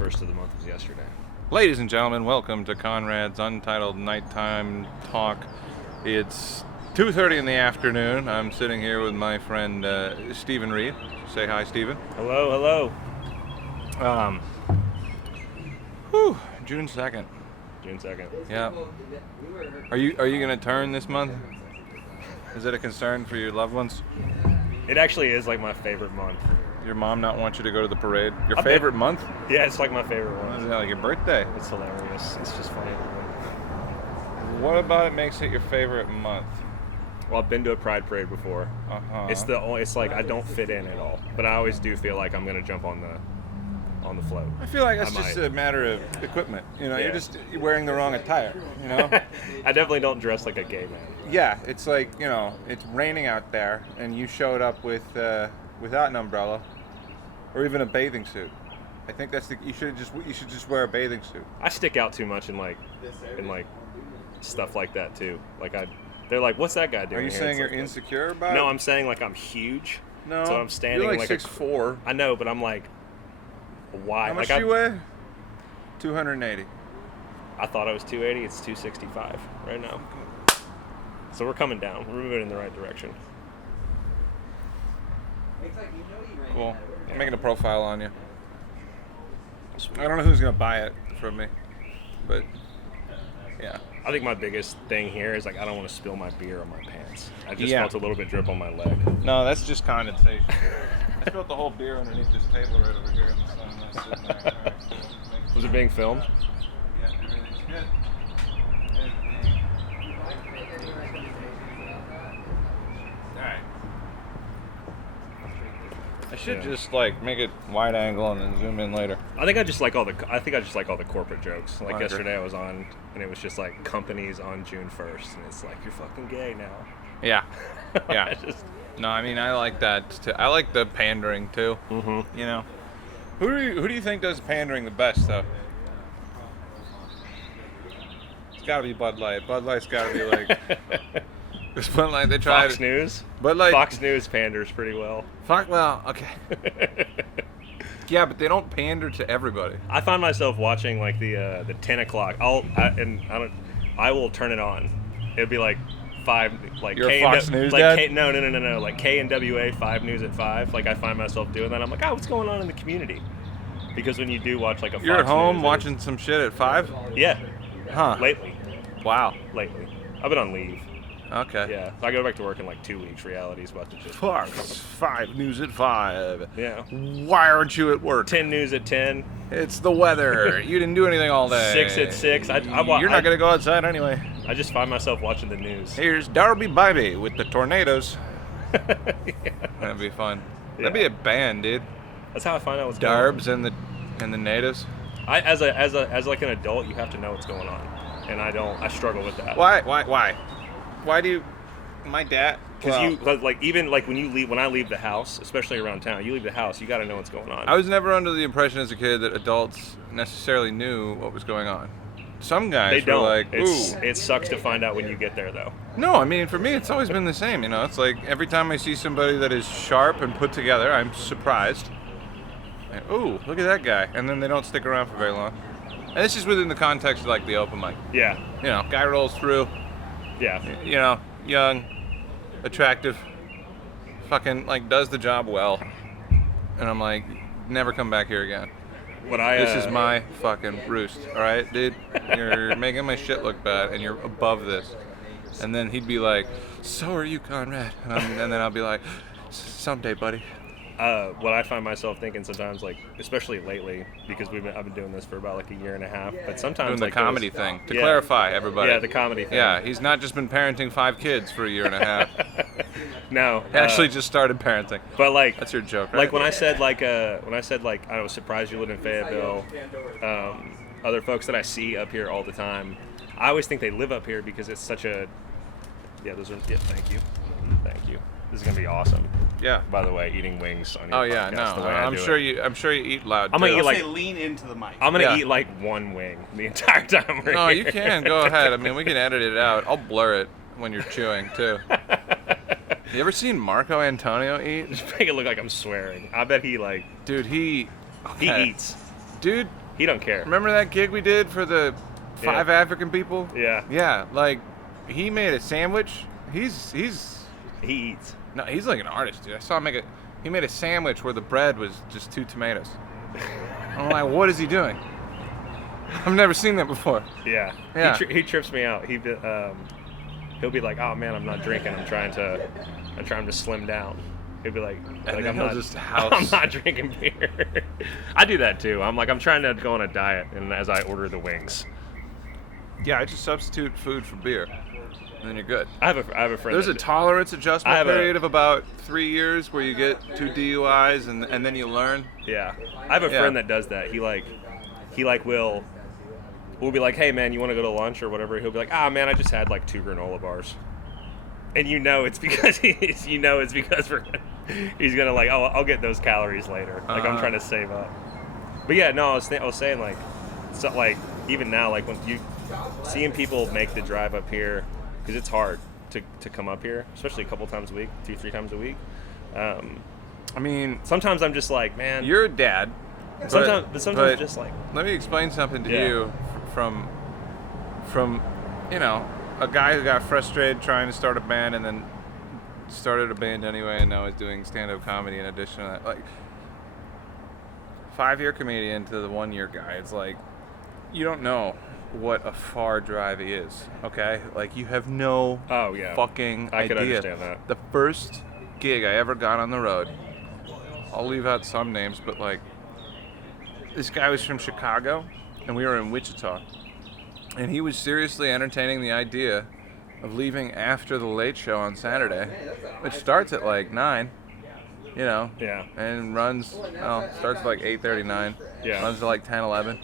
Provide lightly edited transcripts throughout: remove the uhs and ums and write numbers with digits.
First of the month was yesterday. Ladies and gentlemen, welcome to Conrad's Untitled Nighttime Talk. It's 2:30 in the afternoon. I'm sitting here with my friend Steven Reid. Say hi, Steven. Hello. June 2nd. June 2nd. Yeah. Are you gonna turn this month? Is it a concern for your loved ones? It actually is like my favorite month. Your mom not want you to go to the parade? Your favorite month? Yeah, it's like my favorite What one. is that, like your birthday? It's hilarious. It's just funny. What about it makes it your favorite month? Well, I've been to a pride parade before. Uh-huh. It's like I don't fit in at all, but I always do feel like I'm gonna jump on the float. I feel like that's I just might. a matter of equipment. You know, Yeah. you're wearing the wrong attire, you know? I definitely don't dress like a gay man. Yeah, it's like, you know, it's raining out there and you showed up with without an umbrella or even a bathing suit. I think you should just wear a bathing suit. I stick out too much in stuff like that too. They're like, "What's that guy doing?" Are you here?" saying It's you're like, insecure about it? No, I'm saying like I'm huge. No. So I'm standing You're in like like 6'4". I know, but I'm like, why? How much like do you weigh? 280. I thought I was 280. It's 265 right now. So we're coming down. We're moving in the right direction. Cool. I'm making a profile on you. I don't know who's gonna buy it from me, but yeah. I think my biggest thing here is like I don't want to spill my beer on my pants. I just Yeah. felt a little bit drip on my leg. No, that's just condensation. I spilled the whole beer underneath this table right over here in the sun. That's sitting there. All right, so Was it being filmed? yeah, everything's good. All right. I should just like make it wide angle and then zoom in later. I think I just like all the corporate jokes. Like I agree. yesterday, I was on, and it was just like companies on June 1st, and it's like you're fucking gay now. Yeah. Yeah. I just, No, I mean I like that too. I like the pandering too. mm-hmm. You know, who do you think does pandering the best though? It's got to be Bud Light. Bud Light's got to be like. Because Bud Light, they tried. Fox News. Bud Light. Fox News panders pretty well. Well, okay. Yeah, but they don't pander to everybody. I find myself watching like the 10 o'clock. I will turn it on. It'd be like 5, like You're K a Fox and News like dad? No, like K and WA 5 News at 5. Like I find myself doing that. I'm like, what's going on in the community? Because when you do watch like a You're Fox at home News, watching some shit at 5? yeah, Huh. lately, Wow. I've been on leave. Okay. Yeah, I go back to work in like 2 weeks. Reality's about to just Fox 5 News at 5. Yeah. Why aren't you at work? 10 News at 10. It's the weather. You didn't do anything all day. 6 at 6. You're not going to go outside anyway. I just find myself watching the news. Here's Darby Bybee with the Tornadoes. Yeah. That'd be fun. Yeah. That'd be a band, dude. That's how I find out what's going on. Darbs and the natives. As like an adult, you have to know what's going on, and I don't. I struggle with that. Why do you? My dad. Because even like when I leave the house, especially around town, you leave the house, you got to know what's going on. I was never under the impression as a kid that adults necessarily knew what was going on. Some guys They don't. were like, ooh. It sucks to find out when you get there, though. No, I mean, for me, it's always been the same. You know, it's like every time I see somebody that is sharp and put together, I'm surprised. Like, ooh, look at that guy. And then they don't stick around for very long. And this is within the context of like the open mic. Yeah. You know, guy rolls through, Yeah. you know, young, attractive, fucking like does the job well. And I'm like, never come back here again. This is my fucking roost, all right, dude? You're making my shit look bad, and you're above this. And then he'd be like, so are you, Conrad? And then I'll be like, someday, buddy. What I find myself thinking sometimes, like especially lately, because I've been doing this for about like a year and a half. But sometimes Doing the like comedy those, thing. To yeah. clarify, everybody. Yeah, the comedy thing. Yeah, he's not just been parenting 5 kids for a year and a half. No. He actually just started parenting. But like That's your joke, right? Like when I said I was surprised you live in Fayetteville. Other folks that I see up here all the time, I always think they live up here because it's such a. Yeah, those are. Yeah, thank you. This is gonna be awesome. Yeah. By the way, eating wings on your Oh podcast, yeah, the no. way I I'm do sure it. you eat loud. I'm gonna too. eat like Say lean into the mic. I'm gonna Yeah. eat like one wing the entire time we're No, here. you can. Go ahead. I mean, we can edit it out. I'll blur it when you're chewing, too. You ever seen Marco Antonio eat? Just make it look like I'm swearing. I bet he like Dude, he he eats. Dude, He don't care. Remember that gig we did for the 5 African people? Yeah. Yeah, like, he made a sandwich. He eats. No, he's like an artist, dude. I saw him he made a sandwich where the bread was just 2 tomatoes. I'm like, what is he doing? I've never seen that before. Yeah. He trips me out. He'll be like, oh man, I'm not drinking. I'm trying to slim down. He'll be like I'm not drinking beer. I do that too. I'm trying to go on a diet, and as I order the wings. Yeah, I just substitute food for beer, and then you're good. I have a friend. There's a tolerance adjustment period of about 3 years where you get 2 DUIs, and then you learn. Yeah, I have a friend that does that. He we'll be like, hey man, you want to go to lunch or whatever? He'll be like, man, I just had like 2 granola bars. And it's because he's gonna like, I'll get those calories later. Like I'm trying to save up. But yeah, no, I was saying like, so like even now, like when you seeing people make the drive up here, because it's hard to come up here, especially a couple times a week, 2-3 times a week. I mean, sometimes I'm just like, man, you're a dad. Sometimes just like, let me explain something to you from a guy who got frustrated trying to start a band and then started a band anyway, and now is doing stand-up comedy in addition to that. Like, 5-year comedian to the 1-year guy, it's like, you don't know what a far drive is, okay? Like, you have no fucking idea. I could understand that. The first gig I ever got on the road, I'll leave out some names, but like, this guy was from Chicago, and we were in Wichita. And he was seriously entertaining the idea of leaving after the late show on Saturday, which starts at like 9, and starts at like 8:39, runs to like 10, 11,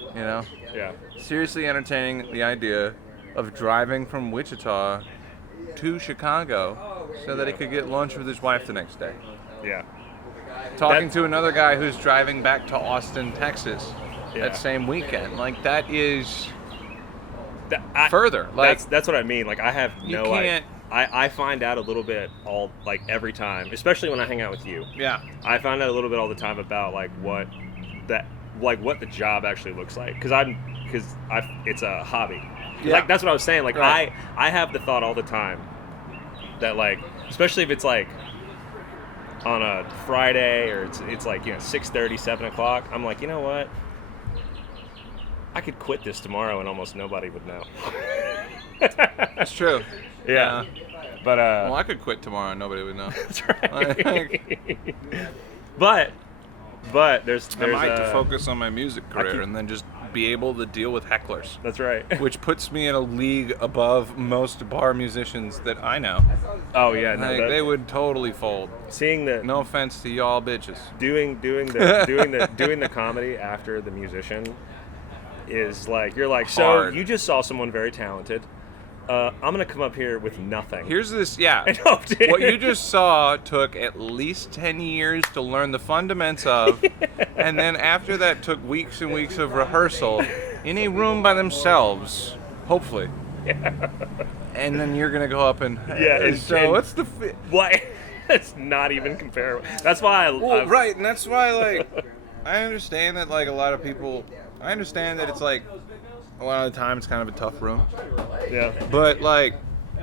Seriously entertaining the idea of driving from Wichita to Chicago so that he could get lunch with his wife the next day. Yeah. Talking to another guy who's driving back to Austin, Texas that same weekend. Like, that is... further. Like, that's what I mean. Like, I have no idea. I find out a little bit every time, especially when I hang out with you. Yeah. I find out a little bit all the time about what the job actually looks like, because it's a hobby. Yeah. Like, that's what I was saying. Like, right. I have the thought all the time that, like, especially if it's like on a Friday or it's like 6:30, 7 o'clock. I'm like, you know what? I could quit this tomorrow and almost nobody would know. That's true. Yeah. But well, I could quit tomorrow and nobody would know. That's right. but there's I might to focus on my music career and then just be able to deal with hecklers. That's right. Which puts me in a league above most bar musicians that I know. Oh yeah, no, they would totally fold. Seeing the no offense to y'all bitches. Doing the comedy after the musician is like, you're like, hard. So you just saw someone very talented. I'm gonna come up here with nothing. Here's this, what you just saw took at least 10 years to learn the fundamentals of, and then after that took weeks and weeks of rehearsal in a room by themselves, hopefully. Yeah. And then you're gonna go up and what's the why? It's not even comparable. That's why right, and that's why, like, I understand that, like, a lot of people. I understand that it's like a lot of the time it's kind of a tough room. Yeah. But, like,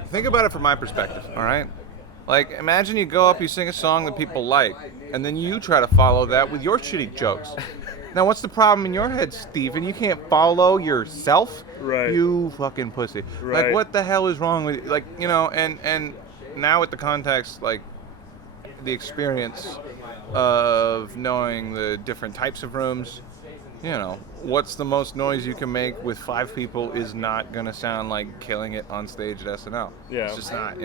think about it from my perspective, all right? Like, imagine you go up, you sing a song that people like, and then you try to follow that with your shitty jokes. Now, what's the problem in your head, Steven? You can't follow yourself? Right. You fucking pussy. Right. Like, what the hell is wrong with you? Like, and now with the context, like, the experience of knowing the different types of rooms, what's the most noise you can make with 5 people is not going to sound like killing it on stage at SNL. Yeah. It's just not,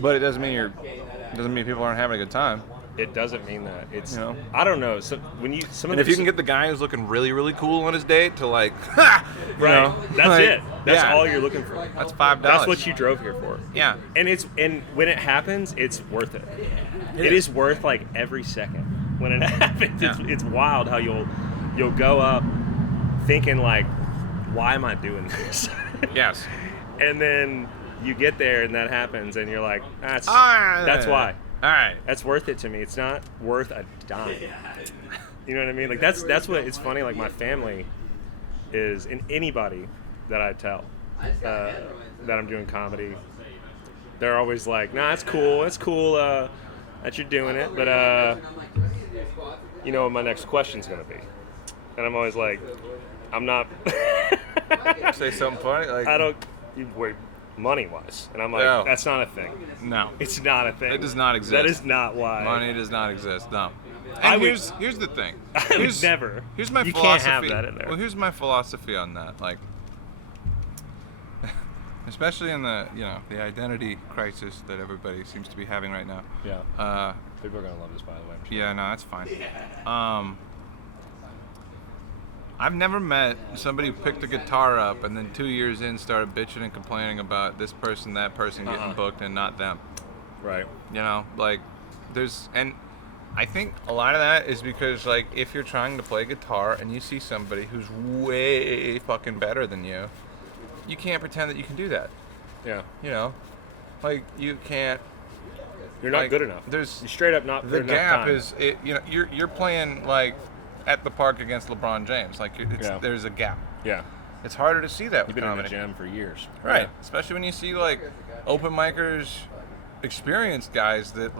But it doesn't mean people aren't having a good time. It doesn't mean that. It's I don't know. So when you if you can get the guy who's looking really, really cool on his date to like, right, that's like, it. That's all you're looking for. That's $5. That's what you drove here for. Yeah. And when it happens, it's worth it. It is worth like every second when it happens. Yeah. It's wild how you'll go up thinking like, why am I doing this? Yes. And then you get there and that happens and you're like, that's why. All right. That's worth it to me. It's not worth a dime. You know what I mean? Like that's what it's funny. Like my family, is in anybody that I tell that I'm doing comedy, they're always like, nah, it's cool that you're doing it, but you know what my next question's gonna be, and I'm always like, I'm not. Say something funny. Like, I don't. Wait, money wise, and I'm like, No. That's not a thing. No, It's not a thing. it does not exist. That is not why. Money does not exist. No. I And would- here's the thing. I would never. Here's my You can't philosophy. have that in there. Well, here's my philosophy on that. Like, especially in the the identity crisis that everybody seems to be having right now. Yeah. People are gonna love this, by the way. I'm sure. Yeah, no, that's fine. I've never met somebody who picked a guitar up and then 2 years in started bitching and complaining about this person, that person getting booked and not them. Right. Like, and I think a lot of that is because, like, if you're trying to play guitar and you see somebody who's way fucking better than you, you can't pretend that you can do that. Yeah. Like, you can't. You're not like, good enough. You're straight up not The good enough. gap time. is, you're playing, like, at the park against LeBron James. Like, there's a gap. Yeah. It's harder to see that You've with been comedy. in the gym for years. Right. Yeah. Especially when you see, like, open micers, experienced guys that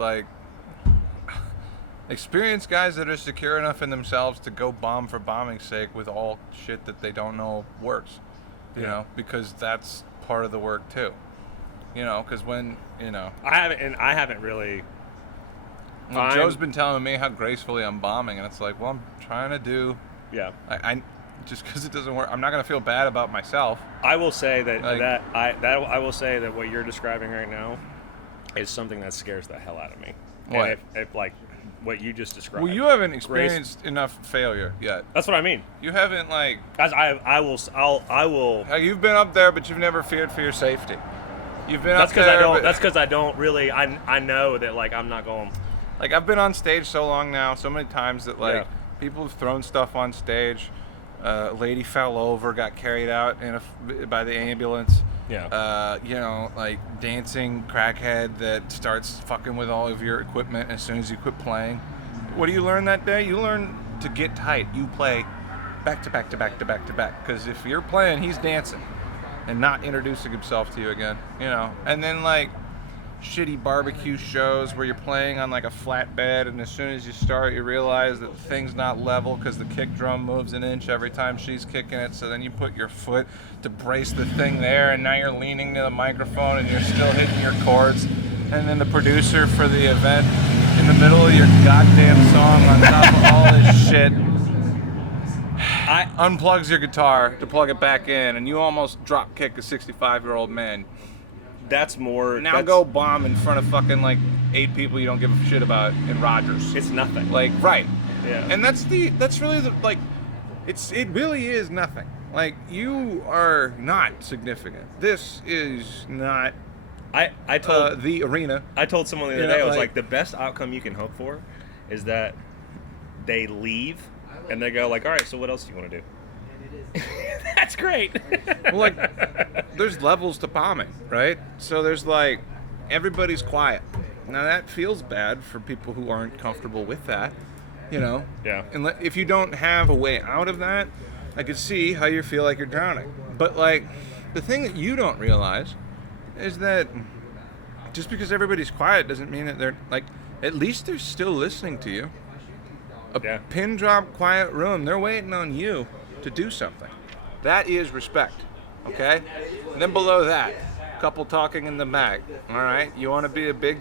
are secure enough in themselves to go bomb for bombing's sake with all shit that they don't know works. You know, because that's part of the work too. Because when, I haven't really. Joe's been telling me how gracefully I'm bombing, and it's like, well, I'm trying to do. Yeah. I just because it doesn't work, I'm not gonna feel bad about myself. I will say that Like- I will say that what you're describing right now is something that scares the hell out of me. What? And if like what you just described. Well, you haven't experienced enough failure yet. That's what I mean. You haven't, like. As I will. You've been up there, but you've never feared for your safety. You've been That's up there. That's because I don't really. I know that like I'm not going. Like, I've been on stage so long now, so many times that, like, Yeah. people have thrown stuff on stage. A lady fell over, got carried out by the ambulance. Yeah. Like, dancing crackhead that starts fucking with all of your equipment as soon as you quit playing. What do you learn that day? You learn to get tight. You play back to back to back to back to back. Because if you're playing, he's dancing and not introducing himself to you again. And then, like, shitty barbecue shows where you're playing on like a flatbed, and as soon as you start you realize that the thing's not level because the kick drum moves an inch every time she's kicking it, so then you put your foot to brace the thing there, and now you're leaning to the microphone and you're still hitting your chords, and then the producer for the event in the middle of your goddamn song on top of all this shit unplugs your guitar to plug it back in, and you almost drop kick a 65-year-old man. That's more. Now go bomb in front of fucking like 8 people you don't give a shit about in Rogers. It's nothing. Like, right. Yeah. And that's really the, like, it really is nothing. Like, you are not significant. This is not I told the arena. I told someone the other day, I was like, the best outcome you can hope for is that they leave and they go like, all right, so what else do you want to do? That's great. Well, like, there's levels to bombing, right? So there's like, everybody's quiet. Now that feels bad for people who aren't comfortable with that, Yeah. And if you don't have a way out of that, I could see how you feel like you're drowning. But like, the thing that you don't realize is that just because everybody's quiet doesn't mean that they're like, at least they're still listening to you. A pin drop quiet room, they're waiting on you to do something. That is respect, okay? And then below that, couple talking in the back, all right? You want to be a big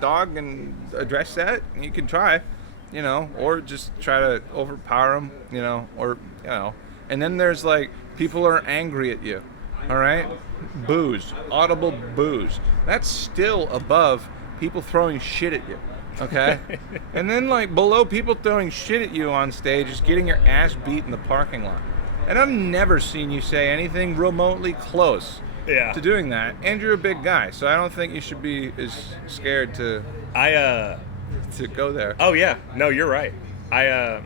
dog and address that? You can try, or just try to overpower them, And then there's like, people are angry at you, all right? Boos, audible boos. That's still above people throwing shit at you. Okay? And then, like, below people throwing shit at you on stage is getting your ass beat in the parking lot. And I've never seen you say anything remotely close to doing that. And you're a big guy, so I don't think you should be as scared to go there. Oh, yeah. No, you're right. And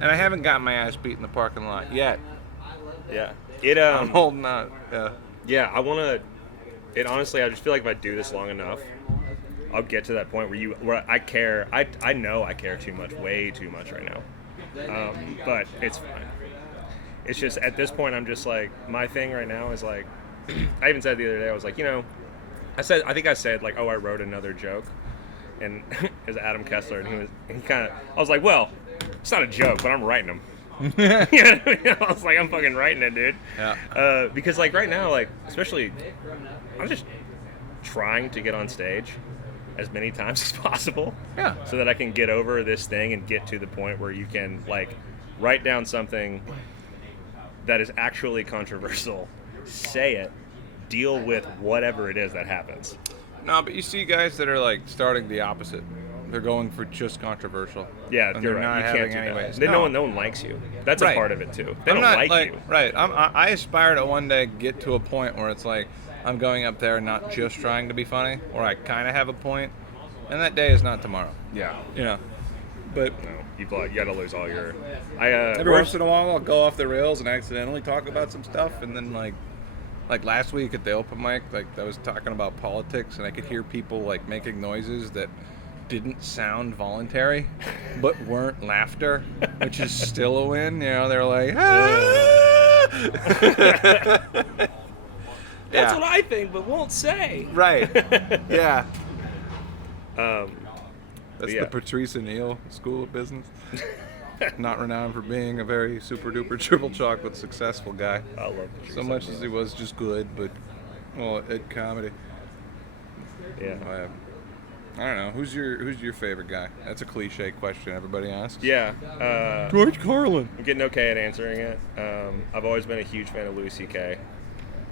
I haven't gotten my ass beat in the parking lot yet. Yeah. I'm holding out. Yeah, I want to... honestly, I just feel like if I do this long enough, I'll get to that point where I care. I know I care too much, way too much right now. But it's fine. It's just at this point, I'm just like, my thing right now is like, I even said the other day, I was like, I think I said like, oh, I wrote another joke, and it was Adam Kessler, and I was like, well, it's not a joke, but I'm writing them. I was like, I'm fucking writing it, dude. Yeah. Because like right now, like especially, I'm just trying to get on stage as many times as possible. Yeah. So that I can get over this thing and get to the point where you can like write down something that is actually controversial, say it, deal with whatever it is that happens. No, but you see guys that are like starting the opposite. They're going for just controversial. Yeah, and you're they're right. not You can't do anyways. that. No one likes you. That's Right. a part of it too. They I'm don't not, like you. Right. I aspire to one day get to a point where it's like I'm going up there not just trying to be funny, or I kind of have a point, and that day is not tomorrow. Yeah. But No, you got to lose all your. every once in a while, I'll go off the rails and accidentally talk about some stuff, and then like last week at the open mic, like I was talking about politics, and I could hear people like making noises that didn't sound voluntary, but weren't laughter, which is still a win. They're like, ah! That's what I think, but won't say. Right. Yeah. That's yeah. the Patrice O'Neill School of Business. Not renowned for being a very super duper triple chocolate successful guy. I love Patrice So much O'Neill. as he was just good, but at comedy. Yeah. I don't know. Who's your favorite guy? That's a cliche question everybody asks. Yeah. George Carlin. I'm getting okay at answering it. I've always been a huge fan of Louis C.K.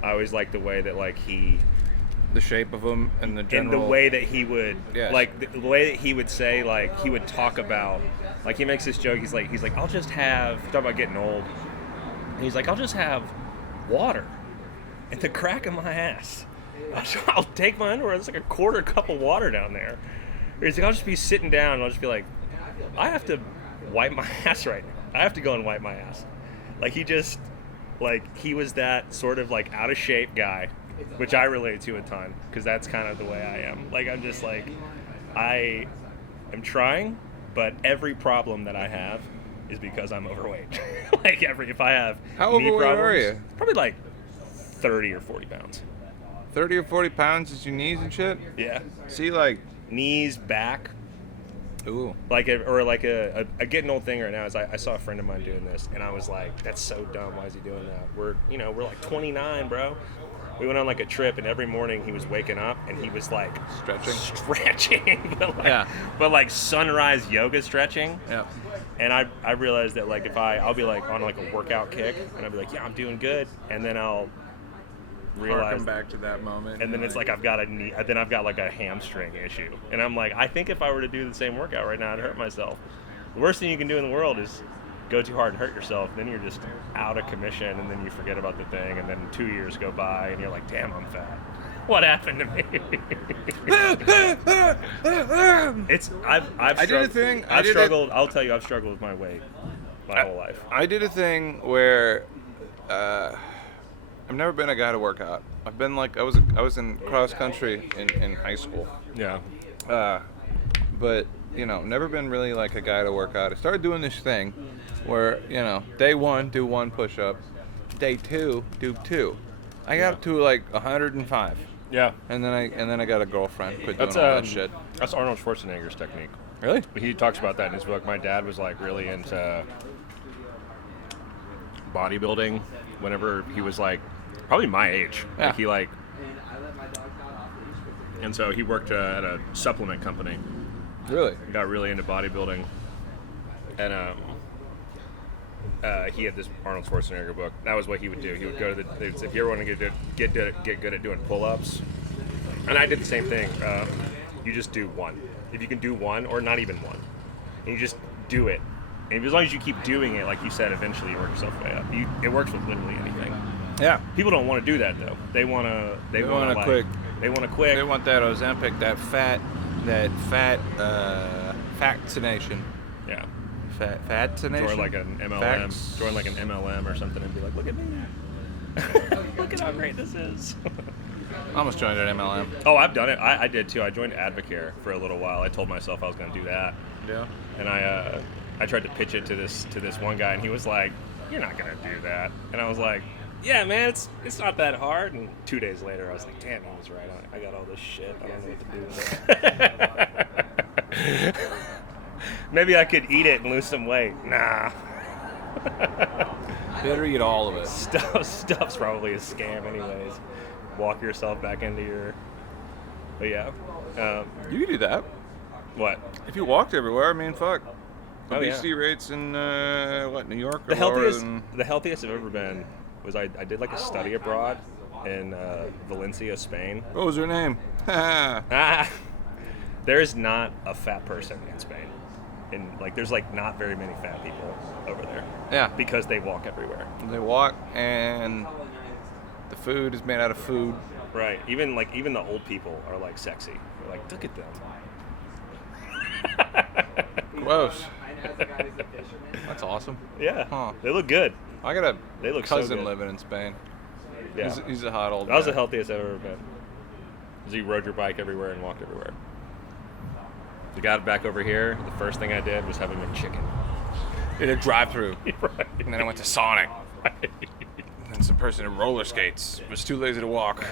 I always liked the way that like The shape of him and the general. and the way that he would Yes. like the way that he would say like he would talk about like he makes this joke. He's like I'll just have talk about getting old. And he's like I'll just have water and the crack of my ass. I'll take my underwear. There's like a quarter cup of water down there. Or he's like I'll just be sitting down and I'll just be like I have to wipe my ass right now. I have to go and wipe my ass. Like he was that sort of like out of shape guy. Which I relate to a ton, because that's kind of the way I am. Like, I'm just like, I am trying, but every problem that I have is because I'm overweight. If I have How knee overweight problems, are you? it's probably like 30 or 40 pounds. 30 or 40 pounds is your knees and shit? Yeah. See, like... Knees, back. Ooh. A getting old thing right now is I saw a friend of mine doing this, and I was like, that's so dumb. Why is he doing that? We're like 29, bro. We went on like a trip, and every morning he was waking up and he was like stretching, but like sunrise yoga stretching. Yeah. And I realized that like if I'll be like on like a workout kick, and I'll be like, yeah, I'm doing good, and then I'll realize Harken back to that moment. and then it's like I've got like a hamstring issue, and I'm like, I think if I were to do the same workout right now, I'd hurt myself. The worst thing you can do in the world is go too hard and hurt yourself. Then you're just out of commission, and then you forget about the thing, and then 2 years go by, and you're like, damn, I'm fat. What happened to me? I've struggled. I'll tell you, I've struggled with my weight my whole life. I did a thing where I've never been a guy to work out. I've been like I was in cross country in high school. Yeah. But never been really like a guy to work out. I started doing this thing where day 1 do 1 push-up, day 2 do 2. I got up to like 105. Yeah. And then I got a girlfriend. Quit doing all that shit. That's Arnold Schwarzenegger's technique. Really? He talks about that in his book. My dad was like really into bodybuilding whenever he was like probably my age. Yeah. And so he worked at a supplement company. Really? Got really into bodybuilding, and he had this Arnold Schwarzenegger book. That was what he would do. He would go to if you ever want to get good at doing pull-ups, and I did the same thing. You just do 1. If you can do 1, or not even 1, and you just do it. And as long as you keep doing it, like you said, eventually you work yourself way up. It works with literally anything. Yeah. People don't want to do that though. They want to quick. They want to quick. They want that Ozempic, that fat vaccination. Yeah. Vaccination. Join like an MLM. Join like an MLM or something and be like, look at me. Look at how great this is. I almost joined an MLM. Oh, I've done it. I did too. I joined Advocare for a little while. I told myself I was going to do that. Yeah. And I tried to pitch it to this one guy, and he was like, you're not gonna do that. And I was like, yeah, man, it's not that hard. And 2 days later, I was like, damn, he was right. I got all this shit. I don't know what to do with it. Maybe I could eat it and lose some weight. Nah. Better eat all of it. Stuff's probably a scam anyways. Walk yourself back into your... But yeah. You could do that. What? If you walked everywhere, I mean, fuck. Oh, Obesity yeah. rates in, New York The are lower healthiest, than... the healthiest I've ever been was I did like a study abroad in Valencia, Spain. What was her name? There is not a fat person in Spain. And like, there's like not very many fat people over there. Yeah. Because they walk everywhere. They walk, and the food is made out of food. Right. Even the old people are like sexy. You're like, look at them. Gross. That's awesome. Yeah. Huh. They look good. I got They a look so cousin good. living in Spain. Yeah. He's a hot old That was man. the healthiest I've ever been. Because you rode your bike everywhere and walked everywhere. We got back over here. The first thing I did was have a McChicken. In a drive-through. Right. And then I went to Sonic. Right. And some person in roller skates was too lazy to walk.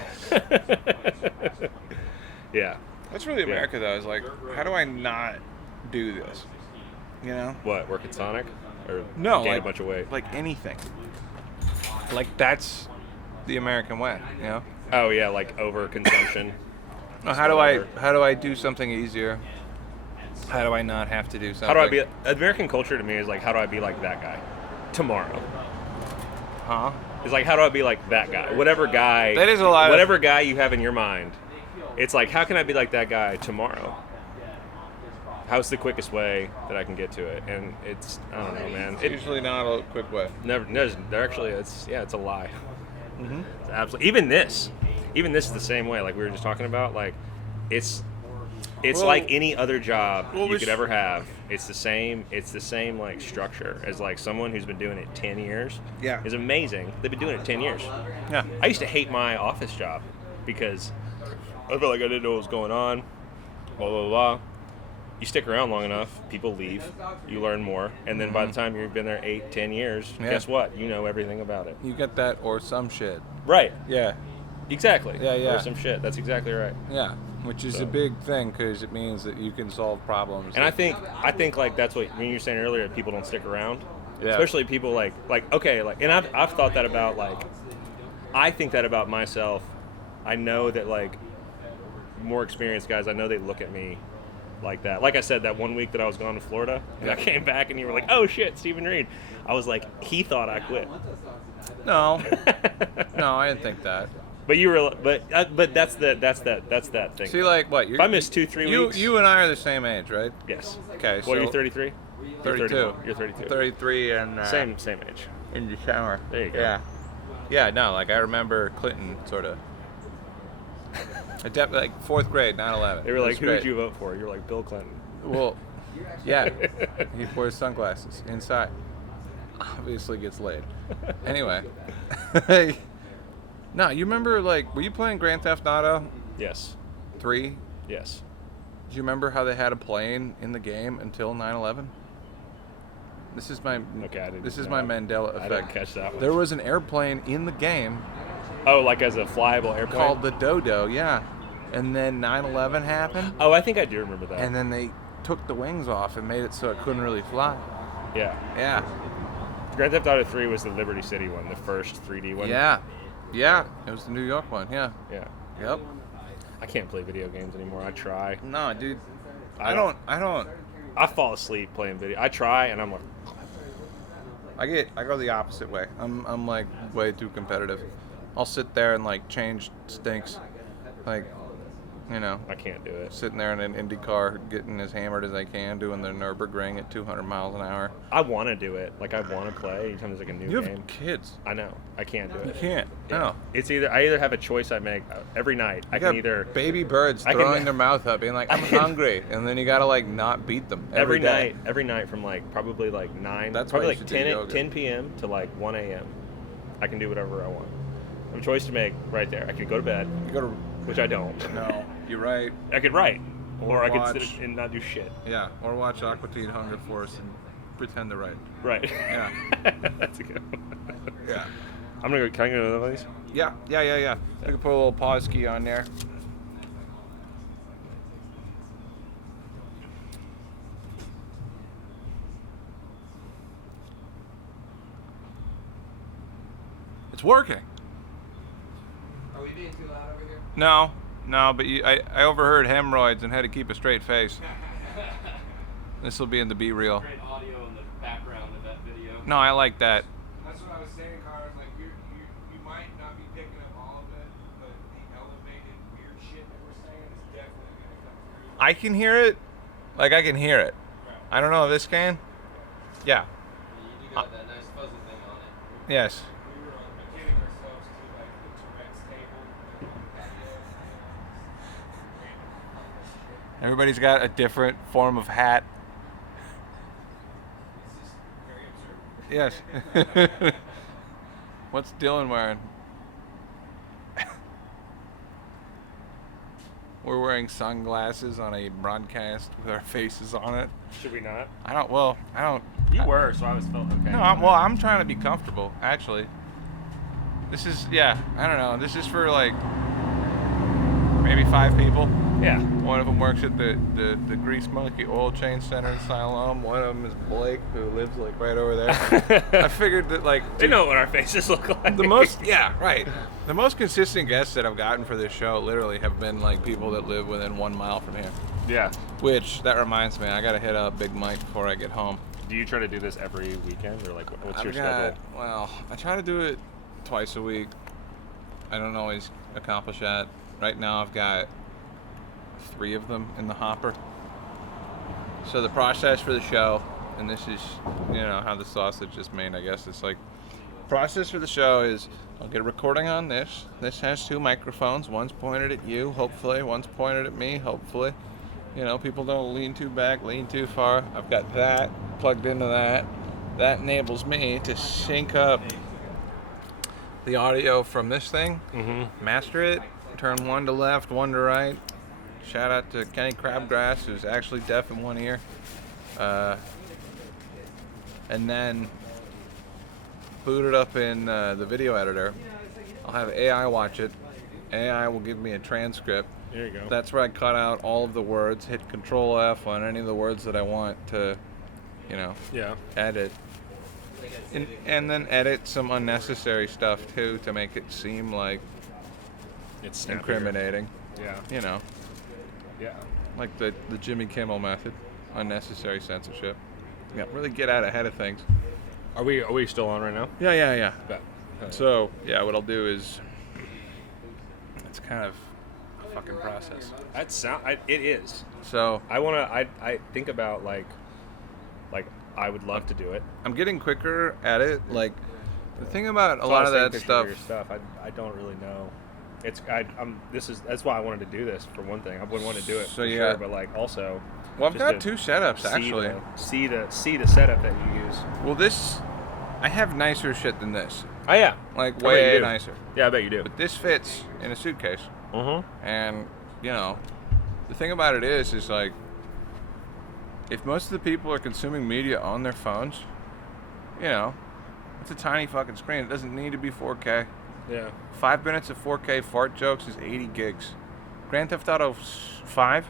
Yeah. That's really America, though. Is like, how do I not do this? You know? What? Work at Sonic? Or No, gain like, a bunch of weight? like anything. Like, that's the American way, you know? Oh yeah, like overconsumption. No, how do I do something easier? How do I not have to do something? How do I be? American culture to me is like, how do I be like that guy tomorrow? Huh? It's like, how do I be like that guy? Whatever guy. That is a lot of- Whatever guy you have in your mind, it's like, how can I be like that guy tomorrow? How's the quickest way that I can get to it? And it's, I don't know, man. It's usually not a quick way. Never. They're actually. It's a lie. Mm-hmm. It's absolutely. Even this is the same way. Like we were just talking about. Like, it's Well, like any other job well, you could ever have. It's the same. It's the same like structure as like someone who's been doing it 10 years. Yeah. Is amazing. They've been doing it 10 years. Yeah. I used to hate my office job because I felt like I didn't know what was going on. Blah blah blah. You stick around long enough, people leave, you learn more, and then by the time you've been there 8-10 years, Yeah. guess what? You know everything about it. You get that or some shit. Right. Yeah. Exactly. Yeah. Or some shit. That's exactly right. Yeah. Which is So. a big thing because it means that you can solve problems. And I think like that's what when you were saying earlier, people don't stick around. Yeah. Especially people like okay, like, and I've thought that about like, I think that about myself. I know that like more experienced guys, I know they look at me like that. Like I said, that one week that I was gone to Florida, and I came back and you were like, oh shit, Steven Reid. I was like, he thought I quit. No. No, I didn't think that. But you were, but that's that thing. See, like what? If I miss 2-3 weeks. You and I are the same age, right? Yes. Okay. What so are you? 33. 32. You're 32. 33 and Same age. in December. There you go. Yeah. Yeah. No, like I remember Clinton sort of. Like fourth grade, 9/11. They were like, who did you vote for? You're like, Bill Clinton. Well, yeah. He wears sunglasses inside. Obviously gets laid. Anyway. No, you remember, like, were you playing Grand Theft Auto Yes. 3? Yes. Do you remember how they had a plane in the game until 9/11? This is my my Mandela effect. I didn't catch that one. There was an airplane in the game Oh, like as a flyable airplane? called the Dodo, yeah. And then 9/11 happened, Oh, I think I do remember that. and then they took the wings off and made it so it couldn't really fly. Yeah. Yeah. Grand Theft Auto 3 was the Liberty City one, the first 3D one. Yeah. Yeah. It was the New York one, yeah. Yeah. Yep. I can't play video games anymore. I try. No, dude. I don't. I fall asleep playing video. I try, and I'm like, I go the opposite way. I'm like way too competitive. I'll sit there and like change stinks, like, you know, I can't do it. sitting there in an Indy car, getting as hammered as I can, doing the Nürburgring at 200 miles an hour. I want to do it. Like, I want to play anytime there's like a new You game. have kids. I know. I can't do You it. can't. Yeah. No. It's I either have a choice I make every night. I You can got either baby birds I can- throwing their mouth up, being like, "I'm hungry," and then you gotta like not beat them every day. night from like probably like 9, That's probably why you like should do yoga. 10 p.m. to like 1 a.m. I can do whatever I want. I have a choice to make right there. I can go to bed, You gotta. which I don't. No, you're right. I could write, or I could watch. sit and not do shit. Yeah, or watch Aqua Teen Hunger Force and pretend to write. Right. Yeah. That's a good one. Yeah. I'm gonna go. Can I go to another one of these? Yeah. We can put a little pause key on there. It's working. Are we being too loud over here? No, but I overheard hemorrhoids and had to keep a straight face. This will be in the B-reel. Great audio in the background of that video. No, I like that. That's what I was saying, Connor. Like you might not be picking up all of it, but the elevated weird shit that we're saying is definitely gonna come through. I can hear it. Like, I can hear it. I don't know if this can. Yeah. You do got that nice fuzzy thing on it. Yes. We were getting ourselves to like the Tourette's table. Everybody's got a different form of hat. It's just very absurd. Yes. What's Dylan wearing? We're wearing sunglasses on a broadcast with our faces on it. Should we not? I don't. You were, so I was felt okay. No, I'm trying to be comfortable, actually. This is, I don't know. This is for like maybe 5 people. Yeah. One of them works at the Grease Monkey Oil Change Center in Siloam. One of them is Blake, who lives like right over there. I figured that they know what our faces look like. The most consistent guests that I've gotten for this show literally have been like people that live within 1 mile from here. Yeah. Which, that reminds me, I gotta hit up Big Mike before I get home. Do you try to do this every weekend, or like what's your schedule? Well, I try to do it twice a week. I don't always accomplish that. Right now I've got 3 of them in the hopper. So the process for the show, and this is, how the sausage is made, I guess. It's like, process for the show is, I'll get a recording on this. This has 2 microphones. One's pointed at you, hopefully. One's pointed at me, hopefully. People don't lean too back, lean too far. I've got that plugged into that. That enables me to sync up the audio from this thing, master it, turn one to left, one to right. Shout out to Kenny Crabgrass, who's actually deaf in one ear. And then boot it up in the video editor. I'll have AI watch it. AI will give me a transcript. There you go. That's where I cut out all of the words, hit Control F on any of the words that I want to, edit. And then edit some unnecessary stuff too to make it seem like It's snappier. incriminating. Yeah. Yeah. Like the Jimmy Kimmel method, unnecessary censorship. Yeah, really get out ahead of things. Are we still on right now? Yeah. Bet. So what I'll do is, it's kind of a fucking process. It is. So I think about like I would love to do it. I'm getting quicker at it. Like, the thing about a lot of that stuff. I don't really know. That's why I wanted to do this, for one thing. I wouldn't want to do it for sure, but like also. Well, I've got 2 setups actually. See the setup that you use. Well, I have nicer shit than this. Oh yeah. Like way nicer. Yeah, I bet you do. But this fits in a suitcase. Mm-hmm. And the thing about it is like, if most of the people are consuming media on their phones, it's a tiny fucking screen. It doesn't need to be 4K. Yeah. 5 minutes of 4K fart jokes is 80 gigs. Grand Theft Auto 5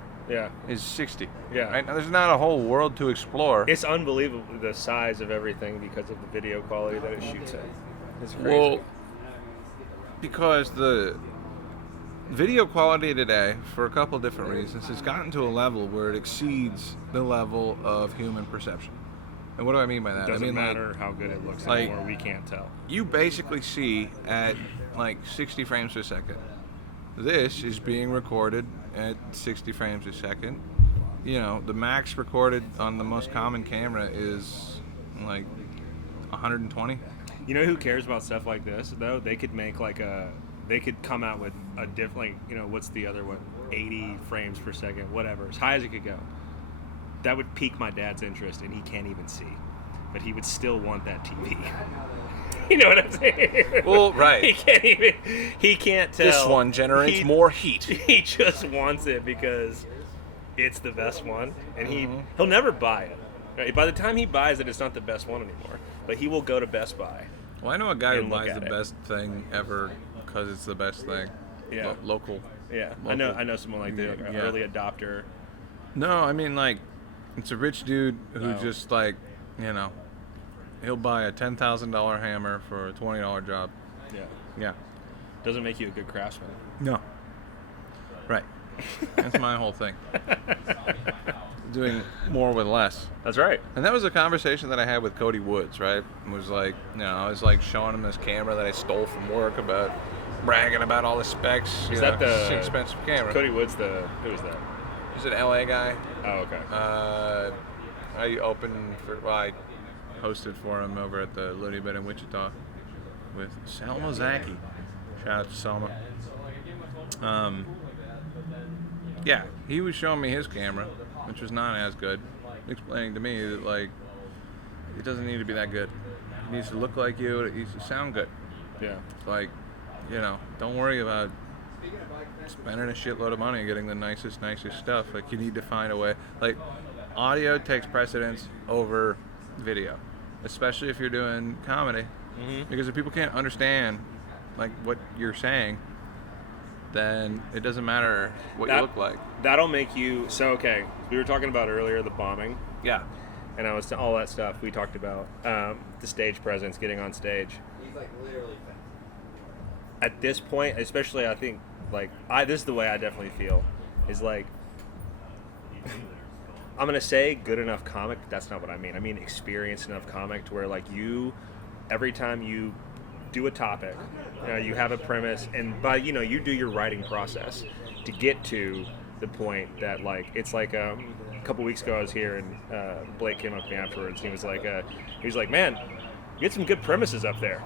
is 60. Yeah. Right? Now, there's not a whole world to explore. It's unbelievable, the size of everything, because of the video quality that it shoots at. It's crazy. Well, because the video quality today, for a couple different reasons, has gotten to a level where it exceeds the level of human perception. And what do I mean by that? It doesn't matter like, how good it looks like, anymore. We can't tell. You basically see at like 60 frames per second. This is being recorded at 60 frames a second. The max recorded on the most common camera is like 120. You know who cares about stuff like this, though? They could make they could come out with a different, what's the other one? 80 frames per second, whatever, as high as it could go. That would pique my dad's interest, and he can't even see. But he would still want that TV. You know what I'm saying? Well, right. He can't tell. This one generates more heat. He just wants it because it's the best one, and he'll never buy it. Right? By the time he buys it, it's not the best one anymore. But he will go to Best Buy. Well, I know a guy who And look buys at the it. best thing ever because it's the best thing. Yeah. Local. Yeah, Local. I know someone like that, Yeah. an early adopter. No, I mean, like, it's a rich dude who Oh. just, like, you know, he'll buy a $10,000 hammer for a $20 job. Yeah. Yeah. Doesn't make you a good craftsman. No. Right. That's my whole thing. Doing more with less. That's right. And that was a conversation that I had with Cody Woods, right? It was like, you know, I was like showing him this camera that I stole from work, about bragging about all the specs. Is you that know, the it's an expensive camera? Cody Woods? Who is that? He's an LA guy. Oh, okay. I hosted for him over at the Looney Bin in Wichita with Selma Zaki. Shout out to Selma. Yeah, he was showing me his camera, which was not as good, explaining to me that, like, it doesn't need to be that good. It needs to look like you. It needs to sound good. Yeah. Like, you know, don't worry about spending a shitload of money getting the nicest stuff. Like, you need to find a way. Like, audio takes precedence over video, especially if you're doing comedy. Mm-hmm. Because if people can't understand, like, what you're saying, then it doesn't matter what you look like. That'll make you... So, okay, we were talking about earlier the bombing. Yeah. And I was all that stuff we talked about. The stage presence, getting on stage. He's like literally fat. At this point, especially, I think, like, this is the way I definitely feel, is like, I'm going to say good enough comic, but that's not what I mean. I mean experienced enough comic to where, like, every time you do a topic, you have a premise, and you do your writing process to get to the point that, like, it's like a couple weeks ago I was here and Blake came up to me afterwards and he was like, man, you get some good premises up there.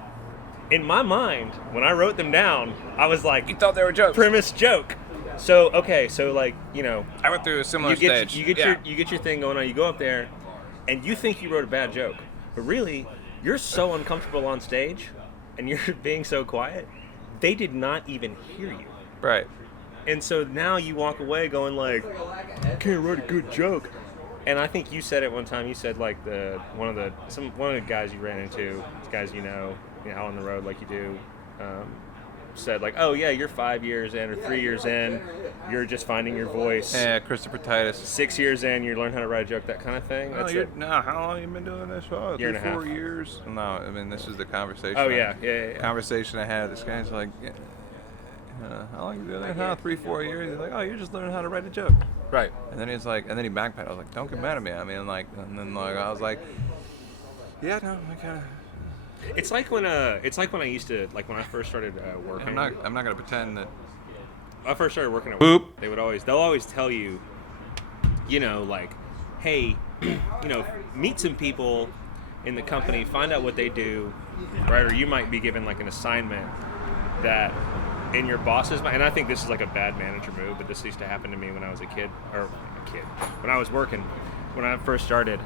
In my mind, when I wrote them down, I was like, You thought they were jokes. Premise joke. So like, I went through a similar stage. You get your thing going on. You go up there, and you think you wrote a bad joke, but really, you're so uncomfortable on stage, and you're being so quiet, they did not even hear you. Right. And so now you walk away going like, I can't write a good joke. And I think you said it one time. You said like one of the guys you ran into, guys out on the road like you do, said like, oh yeah, you're 5 years in or 3 years in, you're just finding your voice. Yeah, Christopher Titus. 6 years in, you learn how to write a joke, that kind of thing. How long have you been doing this? Oh, Year and a half. 4 years. No, I mean this is the conversation. Oh yeah. Conversation I had. This guy's like, how long you doing this? 3-4 years. He's like, oh, you're just learning how to write a joke. Right. And then he's like, and then he backpedaled. I was like, don't get mad at me. I mean, like, and then like I was like, yeah, no, I kind of. It's like when I used to, like when I first started working. I'm not gonna pretend that. When I first started working at Boop. work, they'll always tell you, like, hey, meet some people in the company, find out what they do, right? Or you might be given like an assignment that in your boss's mind, and I think this is like a bad manager move, but this used to happen to me when I was when I was working, when I first started.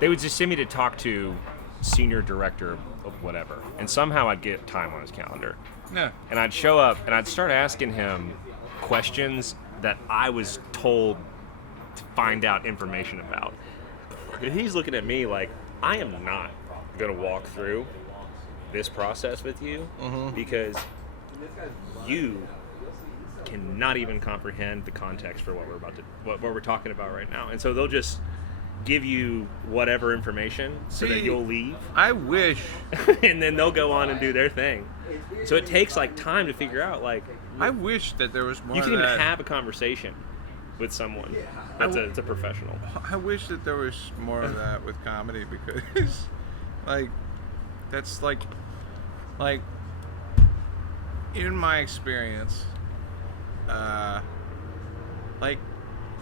They would just send me to talk to senior director of whatever, and somehow I'd get time on his calendar. Yeah. And I'd show up and I'd start asking him questions that I was told to find out information about. And he's looking at me like, I am not going to walk through this process with you because you cannot even comprehend the context for what we're talking about right now. And so they'll just give you whatever information so that you'll leave. I wish. And then they'll go on and do their thing. So it takes like time to figure out, like, I wish that there was more. you can of even that. have a conversation with someone that's a professional. I wish that there was more of that with comedy because, like, that's like in my experience, like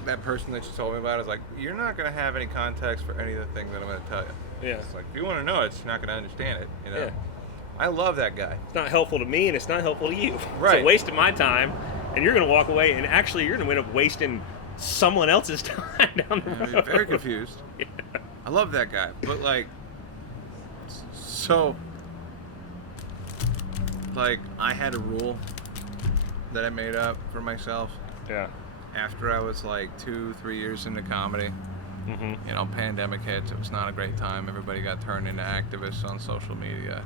that person that you told me about is like, you're not gonna have any context for any of the things that I'm gonna tell you. Yeah. It's like, if you want to know it, you're not gonna understand it. Yeah. I love that guy. It's not helpful to me and it's not helpful to you. Right. It's a waste of my time, and you're going to walk away, and actually you're going to end up wasting someone else's time down the road. I'm very confused. Yeah. I love that guy, but like, so, like, I had a rule that I made up for myself Yeah. after I was like 2-3 years into comedy, You know, pandemic hits. It was not a great time. Everybody got turned into activists on social media.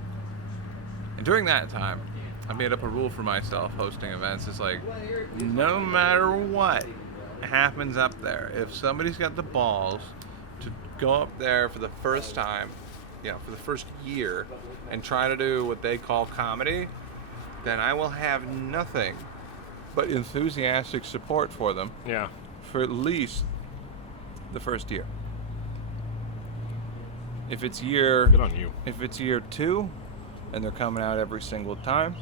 And during that time, I made up a rule for myself hosting events. It's like, no matter what happens up there, if somebody's got the balls to go up there for the first time, you know, for the first year, and try to do what they call comedy, then I will have nothing but enthusiastic support for them. Yeah. For at least the first year. If it's year Good on you. If it's year 2 and they're coming out every single time,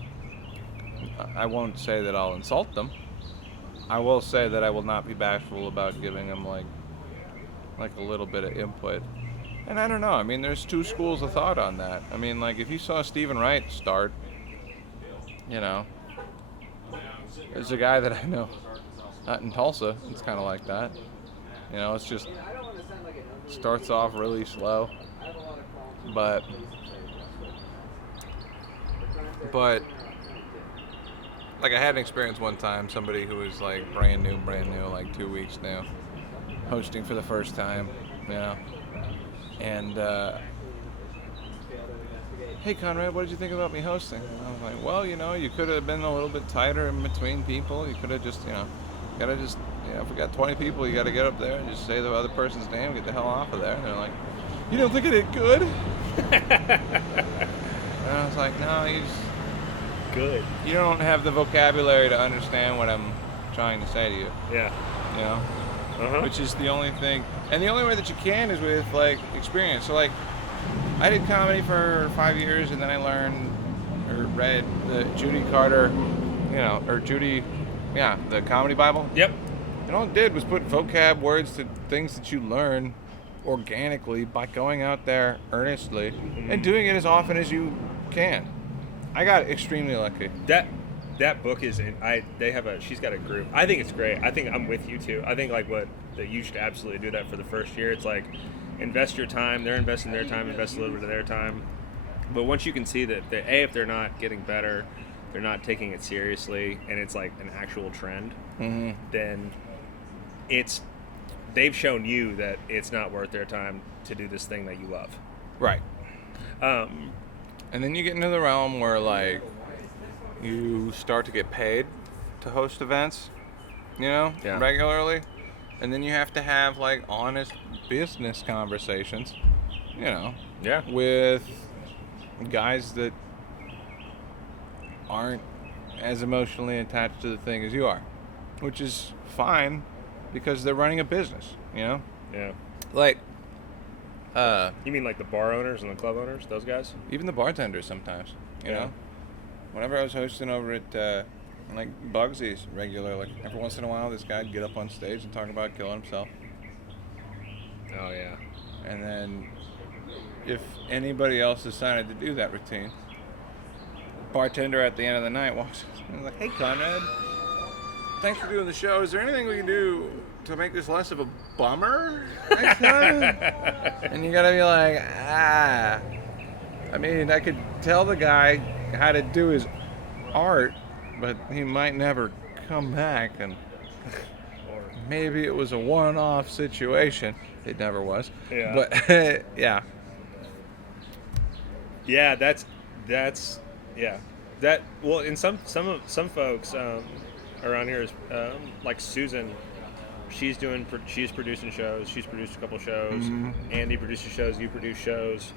I won't say that I'll insult them. I will say that I will not be bashful about giving them like a little bit of input. And I don't know, I mean, there's 2 schools of thought on that. I mean, like, if you saw Steven Reid start, you know, there's a guy that I know out in Tulsa, it's kind of like that. You know, it's just starts off really slow, but like I had an experience one time, somebody who was like brand new, like 2 weeks new, hosting for the first time, you know, and hey Conrad, what did you think about me hosting? And I was like, well, you know, you could have been a little bit tighter in between people. You could have just, you know, gotta just, you know, if we got 20 people, you gotta get up there and just say the other person's name, get the hell off of there. And they're like, you don't think I did good? And I was like, no, you don't have the vocabulary to understand what I'm trying to say to you. Yeah. You know? Which is the only thing, and the only way that you can is with like experience. So like, I did comedy for 5 years, and then I learned or read the Judy Carter, you know, or Judy, yeah, the comedy Bible. Yep. And all it did was put vocab words to things that you learn organically by going out there earnestly and doing it as often as you can. I got extremely lucky. That book is in. She's got a group. I think it's great. I think I'm with you too. I think like that you should absolutely do that for the first year. It's like invest your time. They're investing their time. Invest a little bit of their time. But once you can see that if they're not getting better, they're not taking it seriously, and it's like an actual trend, then they've shown you that it's not worth their time to do this thing that you love. Right. And then you get into the realm where like you start to get paid to host events, you know, regularly. And then you have to have like honest business conversations, you know, with guys that aren't as emotionally attached to the thing as you are, which is fine because they're running a business, you know? Yeah. Like, you mean like the bar owners and the club owners, those guys? Even the bartenders sometimes, you know? Whenever I was hosting over at, like, Bugsy's regularly, every once in a while this guy would get up on stage and talk about killing himself. Oh, yeah. And then if anybody else decided to do that routine, bartender at the end of the night walks in and is like, hey, Conrad, thanks for doing the show. Is there anything we can do to make this less of a bummer next time? And you gotta be like, I mean, I could tell the guy how to do his art, but he might never come back, and or maybe it was a one-off situation. It never was. Yeah. But yeah. Yeah, that's yeah. That well, in some folks around here is like Susan. She's producing shows. She's produced a couple shows. Andy produces shows. You produce shows.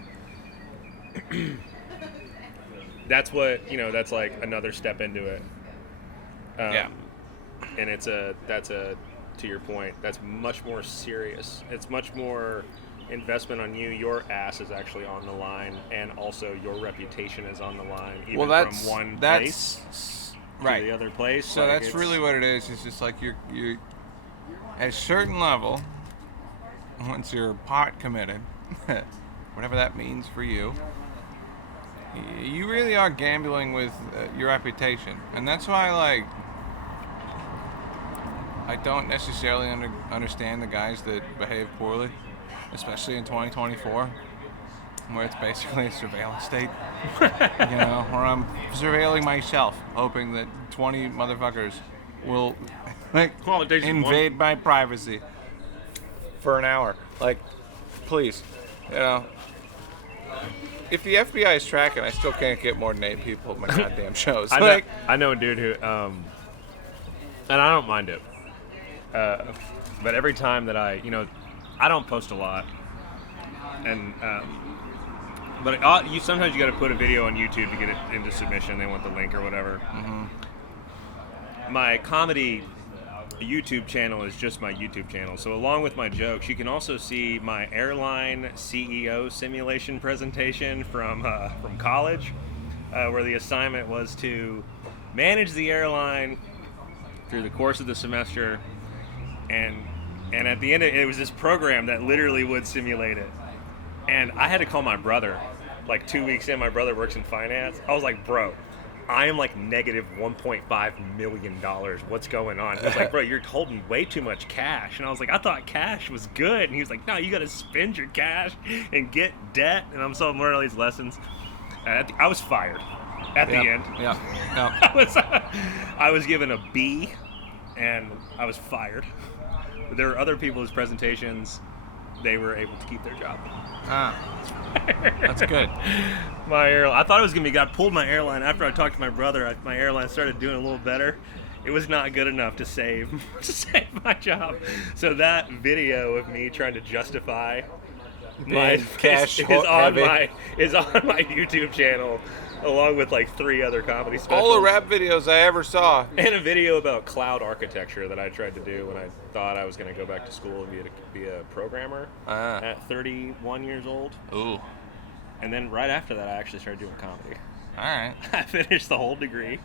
That's what, you know, that's like another step into it. And to your point, that's much more serious. It's much more investment on you. Your ass is actually on the line, and also your reputation is on the line, even from one place to the other place. So like that's really what it is. It's just like you're at a certain level, once you're pot committed, whatever that means for you, you really are gambling with your reputation. And that's why, like, I don't necessarily understand the guys that behave poorly, especially in 2024, where it's basically a surveillance state. You know, where I'm surveilling myself, hoping that 20 motherfuckers will like invade my privacy for an hour. Like, please, you know. If the FBI is tracking, I still can't get more than 8 people at my goddamn shows. I know a dude who, and I don't mind it. But every time that I don't post a lot, and but sometimes you got to put a video on YouTube to get it into submission. They want the link or whatever. Mm-hmm. My comedy YouTube channel is just my YouTube channel. So along with my jokes, you can also see my airline CEO simulation presentation from college, where the assignment was to manage the airline through the course of the semester, and at the end it was this program that literally would simulate it. And I had to call my brother like 2 weeks in. My brother works in finance. I was like, bro, I am like negative $1.5 million. What's going on? He was like, bro, you're holding way too much cash. And I was like, I thought cash was good. And he was like, no, you got to spend your cash and get debt. And I'm learning all these lessons. And I was fired at the end. Yeah. I was given a B, and I was fired. There were other people whose presentations, they were able to keep their job. That's good. I thought it was going to be, I pulled my airline after I talked to my brother. My airline started doing a little better. It was not good enough to save my job. So that video of me trying to justify my cash is on my YouTube channel, along with like 3 other comedy specials. All the rap videos I ever saw. And a video about cloud architecture that I tried to do when I thought I was going to go back to school and be a programmer at 31 years old. Ooh. And then right after that, I actually started doing comedy. All right. I finished the whole degree.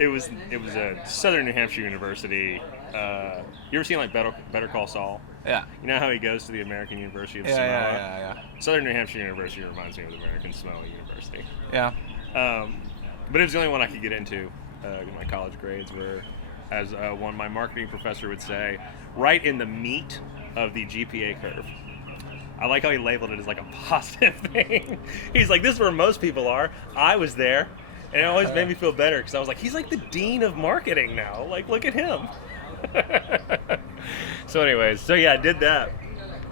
It was a Southern New Hampshire University. You ever seen like Better Call Saul? Yeah. You know how he goes to the American University of Samoa? Yeah. Southern New Hampshire University reminds me of the American Samoa University. Yeah. But it was the only one I could get into. My college grades were, as my marketing professor would say, right in the meat of the GPA curve. I like how he labeled it as like a positive thing. He's like, this is where most people are. I was there. And it always made me feel better because I was like, he's like the dean of marketing now. Like, look at him. So anyways, I did that.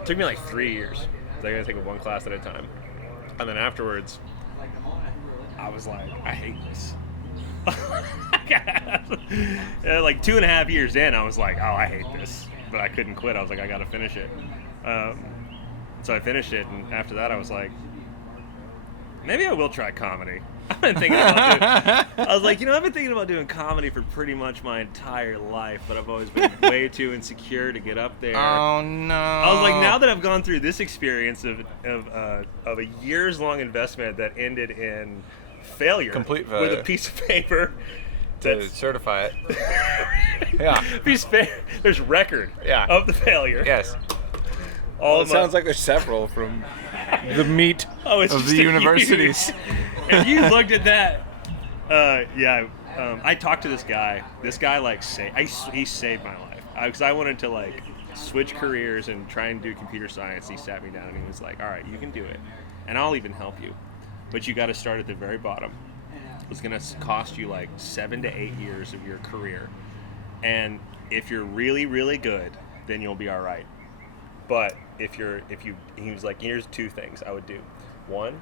It took me like 3 years. I got to take it one class at a time. And then afterwards, I was like, I hate this. And like 2.5 years in, I was like, oh, I hate this. But I couldn't quit. I was like, I got to finish it. So I finished it, and after that, I was like, maybe I will try comedy. I've been thinking about doing comedy for pretty much my entire life, but I've always been way too insecure to get up there. Oh no! I was like, now that I've gone through this experience of a years-long investment that ended in failure, complete failure, with a piece of paper to certify it. Yeah, there's record of the failure. Yes. It sounds like there's several from the meat of the universities. If you looked at that, I talked to this guy. This guy he saved my life because I wanted to like switch careers and try and do computer science. He sat me down and he was like, "All right, you can do it, and I'll even help you, but you got to start at the very bottom. It's gonna cost you like 7 to 8 years of your career, and if you're really, really good, then you'll be all right. But he was like, here's 2 things I would do. 1,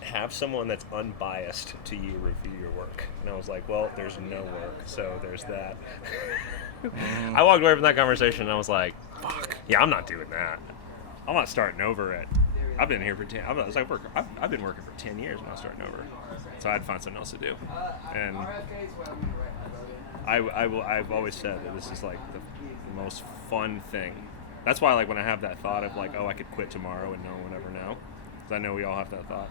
have someone that's unbiased to you review your work. And I was like, well, there's no work, so there's that. I walked away from that conversation and I was like, fuck, yeah, I'm not doing that. I'm not starting over at. I've been here for 10. I've been working for 10 years. I'm not starting over, so I'd find something else to do. And I've always said that this is like the most fun thing. That's why, like, when I have that thought of like, oh, I could quit tomorrow and no one would ever know, because I know we all have that thought.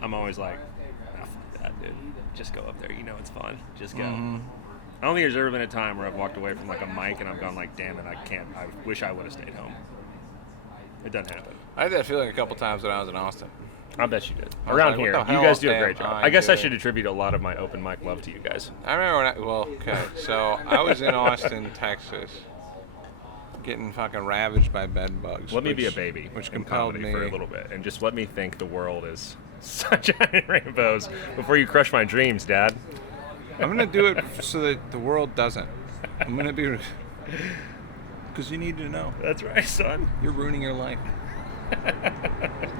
I'm always like, fuck that, dude. Just go up there. You know it's fun. Just go. Mm-hmm. I don't think there's ever been a time where I've walked away from like a mic and I've gone like, damn it, I can't. I wish I would have stayed home. It doesn't happen. I had that feeling a couple times when I was in Austin. I bet you did. Around here, you guys do a great job. I guess I should attribute a lot of my open mic love to you guys. I remember so I was in Austin, Texas, getting fucking ravaged by bed bugs. Let me be a baby, which in compelled comedy me for a little bit, and just let me think the world is sunshine and rainbows before you crush my dreams, Dad. I'm gonna do it so that the world doesn't. I'm gonna be. Because you need to know. That's right, son. You're ruining your life.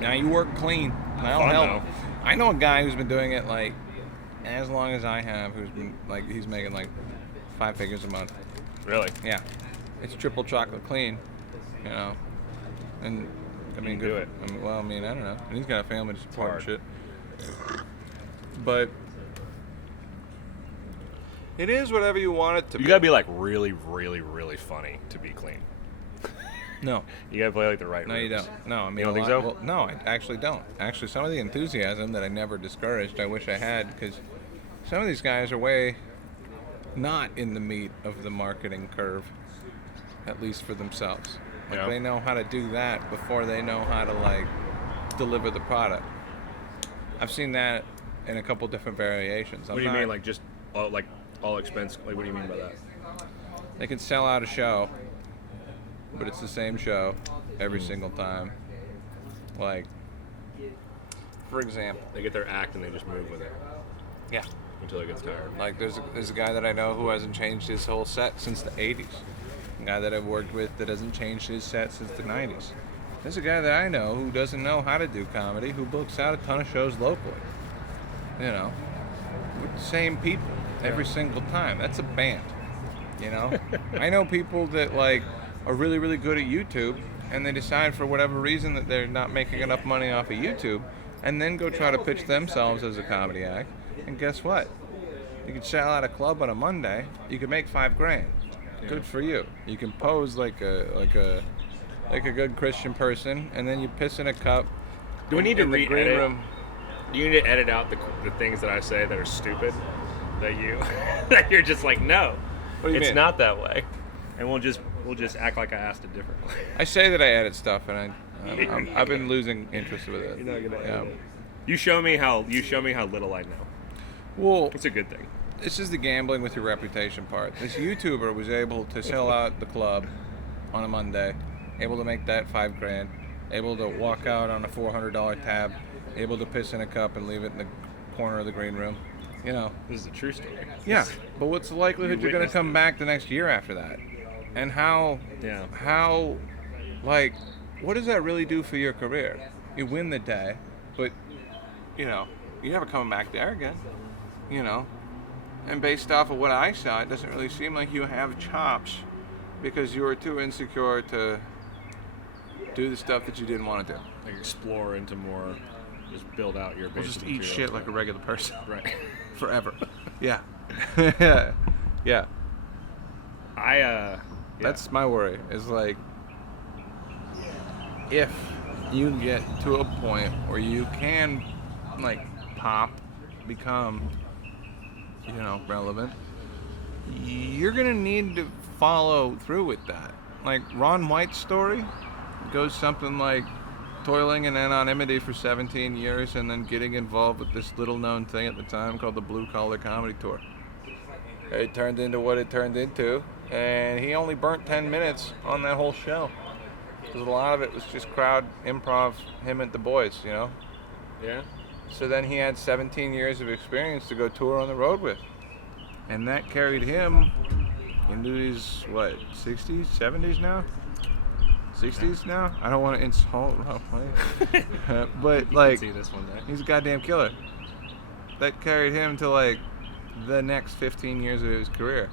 Now you work clean. That'll Fun, help. though. I know a guy who's been doing it like as long as I have, who's been like he's making like 5 figures a month. Really? Yeah. It's triple chocolate clean, you know. And I mean, do it. I mean, well, I mean, I don't know. And he's got a family to support and hard. shit. But it is whatever you want it to be. You gotta be like really, really, really funny to be clean. No. You gotta play like the right. No, you rooms. don't. No, I mean, You don't a think lot- so? well, no, I actually don't. Actually, some of the enthusiasm that I never discouraged, I wish I had, because some of these guys are way not in the meat of the marketing curve, at least for themselves. Like Yeah. they know how to do that before they know how to like deliver the product. I've seen that in a couple different variations. What do you mean, like just all expense? Like, what do you mean by that? They can sell out a show, but it's the same show every Hmm. single time. Like, for example, They get their act and they just move with it yeah. until it gets tired. Like there's a guy that I know who hasn't changed his whole set since the 80s. A guy that I've worked with that hasn't changed his set since the 90s. There's a guy that I know who doesn't know how to do comedy, who books out a ton of shows locally. You know, with the same people every single time. That's a band. You know, I know people that like are really, really good at YouTube, and they decide for whatever reason that they're not making enough money off of YouTube, and then go try to pitch themselves as a comedy act. And guess what? You could sell out a club on a Monday. You could make $5,000. Good for you. You can pose like a good Christian person, and then you piss in a cup. Do we need to in the green re-edit? room? Do you need to edit out the things that I say that are stupid? That you that you're just like, no, What do you it's mean? not that way, and we'll just act like I asked it differently. I say that I edit stuff, and I've been losing interest with it. You're not gonna Yeah. edit it. You show me how little I know. Well, It's a good thing. this is the gambling with your reputation part. This YouTuber was able to sell out the club on a Monday, able to make that $5,000, able to walk out on a $400 tab, able to piss in a cup and leave it in the corner of the green room. You know. This is a true story. Yeah, but what's the likelihood You you're going to witnessed come it. back the next year after that? And how, like, what does that really do for your career? You win the day, but, you know, you're never coming back there again, you know? And based off of what I saw, it doesn't really seem like you have chops because you were too insecure to do the stuff that you didn't want to do. Like explore into more, just build out your Or basic just eat material. shit like a regular person. Right. Forever. Yeah. Yeah. Yeah. Yeah. That's my worry. Is like, if you get to a point where you can, like, pop, become, you know, relevant, you're gonna need to follow through with that. Like Ron White's story goes something like toiling in anonymity for 17 years and then getting involved with this little known thing at the time called the Blue Collar Comedy Tour. It turned into what it turned into, and he only burnt 10 minutes on that whole show. Because a lot of it was just crowd improv, him and the boys, you know? Yeah. So then he had 17 years of experience to go tour on the road with. And that carried him into his, what, 60s, 70s now? 60s now? I don't want to insult Rob White. But, like, See this one day. he's a goddamn killer. That carried him to, like, the next 15 years of his career,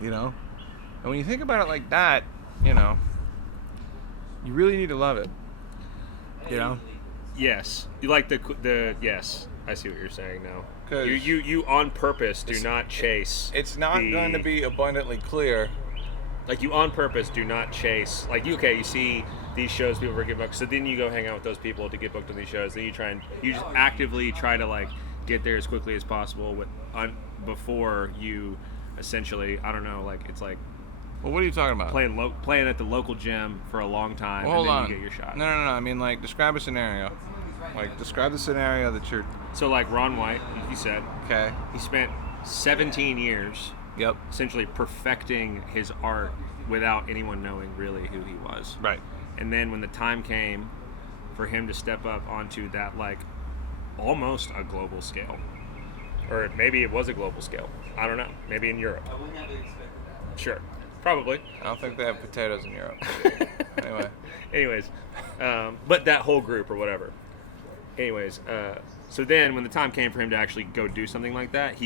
you know? And when you think about it like that, you know, you really need to love it, you know? Yes. You like the yes. I see what you're saying now. 'Cause You on purpose do not chase. It's not going to be abundantly clear. Like, you on purpose do not chase. Like, you see these shows people were getting booked, so then you go hang out with those people to get booked on these shows. Then you just actively try to, like, get there as quickly as possible before you essentially, I don't know, like, it's like Well, what are you talking about? playing at the local gym for a long time, Well, hold and then on. you get your shot. No. I mean, like, describe a scenario. Like, describe the scenario that you're... So, like Ron White, you said, Okay. he spent 17 years Yep. essentially perfecting his art without anyone knowing really who he was. Right. And then when the time came for him to step up onto that, like, almost a global scale, or maybe it was a global scale, I don't know, maybe in Europe, sure, Probably. I don't think they have potatoes in Europe. Anyways, but that whole group or whatever. Anyways, so then when the time came for him to actually go do something like that,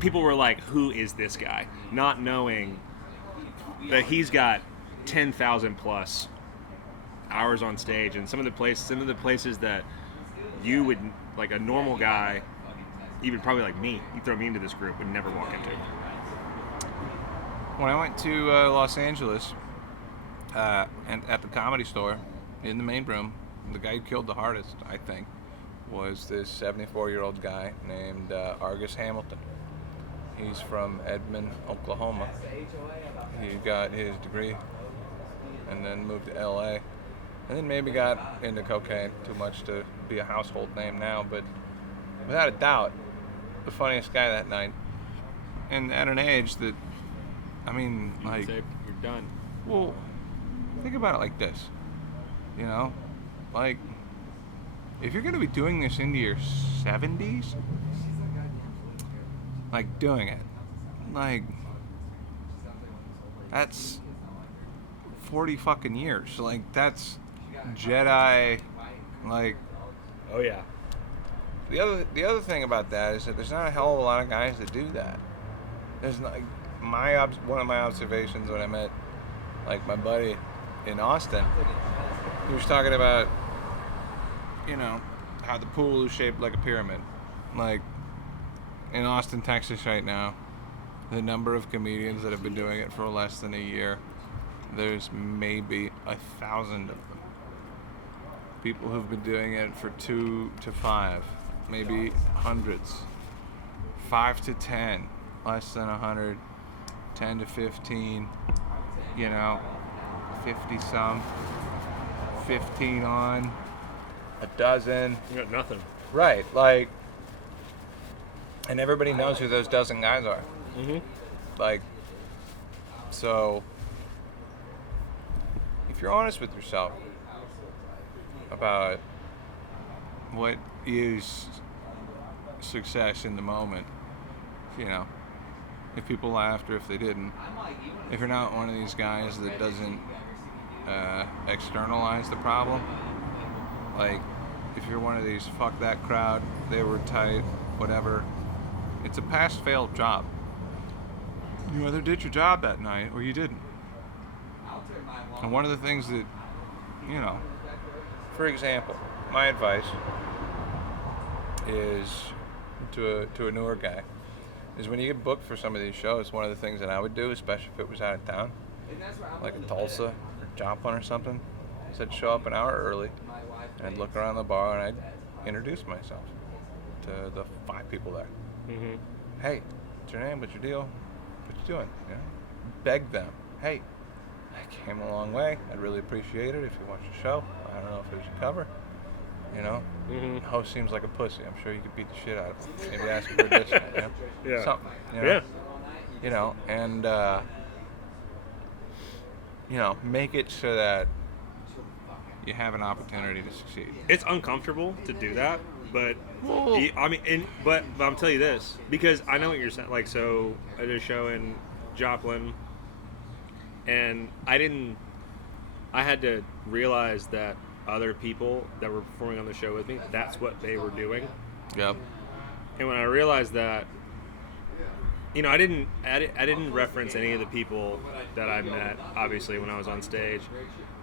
people were like, who is this guy? Not knowing that he's got 10,000 plus hours on stage, and some of the places that you would, like a normal guy, even probably like me, you throw me into this group, would never walk into. When I went to Los Angeles, and at the Comedy Store, in the main room, the guy who killed the hardest, I think, was this 74-year-old guy named Argus Hamilton. He's from Edmond, Oklahoma. He got his degree and then moved to LA. And then maybe got into cocaine too much to be a household name now, but without a doubt, the funniest guy that night. And at an age that, I mean, You like, say you're done. well, think about it like this, you know, like, if you're going to be doing this into your 70s, like, doing it, like, that's 40 fucking years, like, that's Jedi, like. Oh yeah. The other thing about that is that there's not a hell of a lot of guys that do that. There's not, one of my observations when I met, like, my buddy in Austin, he was talking about, you know, how the pool is shaped like a pyramid. Like, in Austin, Texas right now, the number of comedians that have been doing it for less than a year, there's maybe 1,000 of them. People who've been doing it for 2 to 5, maybe hundreds, 5 to 10, less than 100, 10 to 15, you know, 50 some, 15 on, a dozen. You got nothing. Right, like, and everybody knows who those dozen guys are. Mm-hmm. Like, so, if you're honest with yourself about what is success in the moment, you know, if people laughed or if they didn't, if you're not one of these guys that doesn't externalize the problem, like, if you're one of these fuck that crowd, they were tight, whatever, it's a pass-fail job. You either did your job that night or you didn't. And one of the things that, you know, for example, my advice is to a newer guy is when you get booked for some of these shows, one of the things that I would do, especially if it was out of town, like a Tulsa or Joplin or something, is I'd show up an hour early and I'd look around the bar and I'd introduce myself to the 5 people there. Mm-hmm. Hey, what's your name? What's your deal? What you doing? You know, beg them. Hey, I came a long way. I'd really appreciate it if you watch the show. I don't know if it was your cover. You know, Mm-hmm. host seems like a pussy. I'm sure you could beat the shit out of him. Maybe ask him for a discount. You know? Yeah. Something. You know? Yeah. You know, and you know, make it so that you have an opportunity to succeed. It's uncomfortable to do that, but Well- I mean, but I'm telling you this because I know what you're saying. Like, so I did a show in Joplin, and I had to realize that other people that were performing on the show with me, that's what they were doing. Yep. And when I realized that, you know, I didn't reference any of the people that I met, obviously, when I was on stage.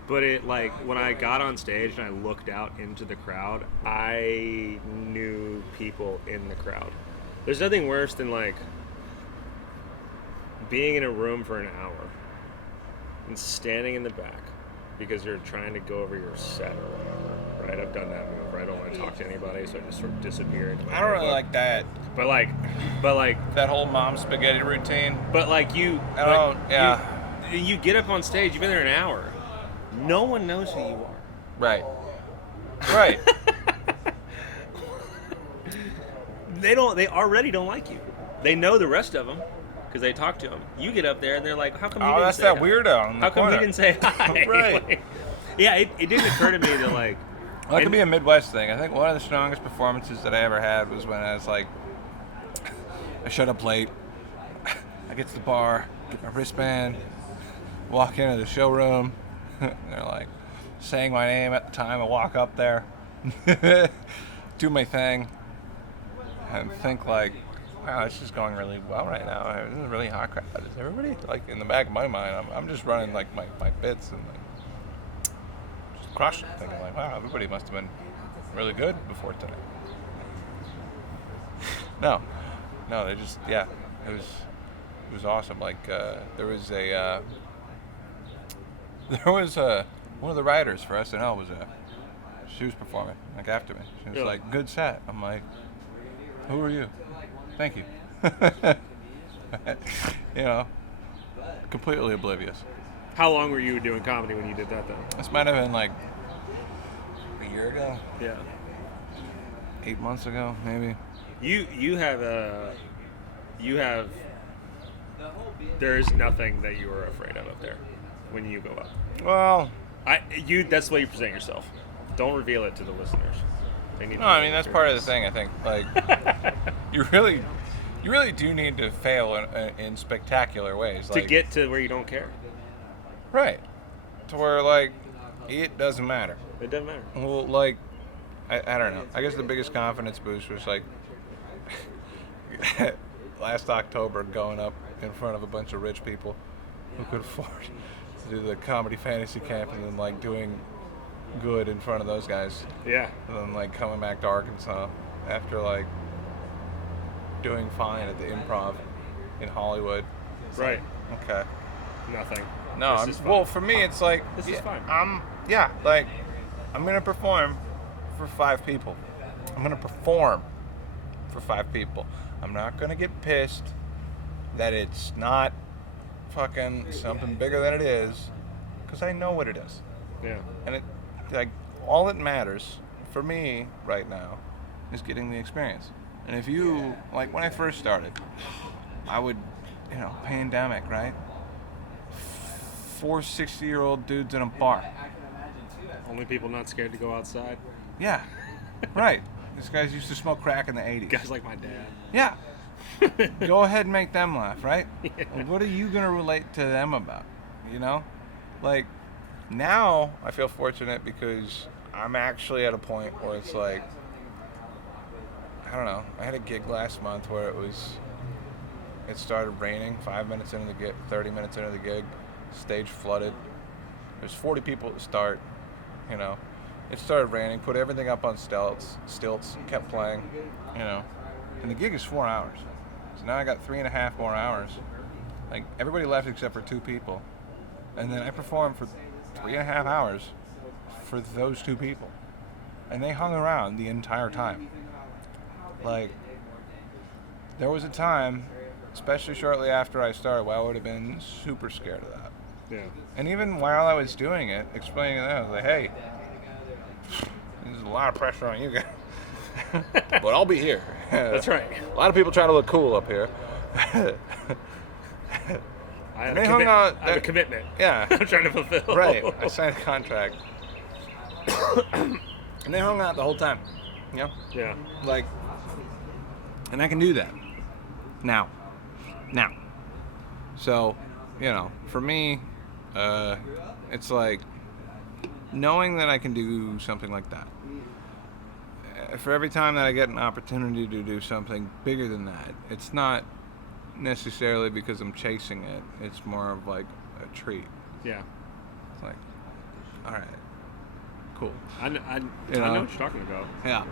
But it, like, when I got on stage and I looked out into the crowd, I knew people in the crowd. There's nothing worse than, like, being in a room for an hour and standing in the back because you're trying to go over your set or whatever, right? I've done that move, right? I don't want to talk to anybody, so I just sort of disappear into my I don't really notebook. like that. But like, That whole mom spaghetti routine. but like you, I don't, yeah. you get up on stage, you've been there an hour. No one knows who you are. Right. Right. They already don't like you. They know the rest of them because they talk to them. You get up there and they're like, "How come he Oh, didn't that's say that hi? weirdo in the How come he corner." didn't say hi?" Right. Like, yeah, it didn't occur to me that like. That could and- be a Midwest thing. I think one of the strongest performances that I ever had was when I was like, I showed up late. I get to the bar. get my wristband, walk into the showroom. They're like saying my name at the time I walk up there, do my thing, and think like, wow, this is going really well right now. This is a really hot crowd. Is everybody, like, in the back of my mind, I'm just running like my bits and like just crushing, thinking like, wow, everybody must have been really good before tonight. No, they just, yeah, it was awesome. Like, there was one of the writers for SNL she was performing, like, after me. She was like, good set. I'm like, who are you? Thank you. You know, completely oblivious. How long were you doing comedy when you did that, though? This might have been like a year ago. Yeah. 8 months ago, maybe. You have there's nothing that you are afraid of up there when you go up. Well, that's the way you present yourself. Don't reveal it to the listeners. I mean, that's part of the thing, I think. Like, you really do need to fail in spectacular ways. To get to where you don't care. Right. To where, like, it doesn't matter. It doesn't matter. Well, like, I don't know. I guess the biggest confidence boost was, like, last October going up in front of a bunch of rich people who could afford to do the comedy fantasy camp and then, like, doing good in front of those guys. Yeah. And then, like, coming back to Arkansas after, like, doing fine at the Improv in Hollywood. It's right. Like, okay. Nothing. No, well, for me, it's like, this is fine. I'm going to perform for 5 people. I'm going to perform for 5 people. I'm not going to get pissed that it's not fucking something bigger than it is, because I know what it is. Yeah. And it, like, all that matters for me right now is getting the experience. And if you, like, when I first started, I would, pandemic, right? 4 60-year-old dudes in a bar. Only people not scared to go outside. Yeah, right. These guys used to smoke crack in the 80s. Guys like my dad. Yeah. Go ahead and make them laugh, right? Yeah. What are you going to relate to them about? Like, now I feel fortunate because I'm actually at a point where it's like, I don't know. I had a gig last month where it started raining 5 minutes into the gig, 30 minutes into the gig, stage flooded. There's 40 people at the start, It started raining, put everything up on stilts, kept playing, And the gig is 4 hours. So now I got 3.5 more hours. Like, everybody left except for 2 people. And then I performed for 3.5 hours for those 2 people. And they hung around the entire time. Like, there was a time, especially shortly after I started, where I would have been super scared of that. Yeah. And even while I was doing it, explaining to them, I was like, hey, there's a lot of pressure on you guys. But I'll be here. That's right. A lot of people try to look cool up here. I have a commitment. Yeah. I'm trying to fulfill. Right. I signed a contract. And they hung out the whole time. Yeah. Like, and I can do that. Now. So, for me, it's like knowing that I can do something like that. For every time that I get an opportunity to do something bigger than that, it's not necessarily because I'm chasing it. It's more of like a treat. Yeah. It's like, all right, cool. I know what you're talking about. Yeah.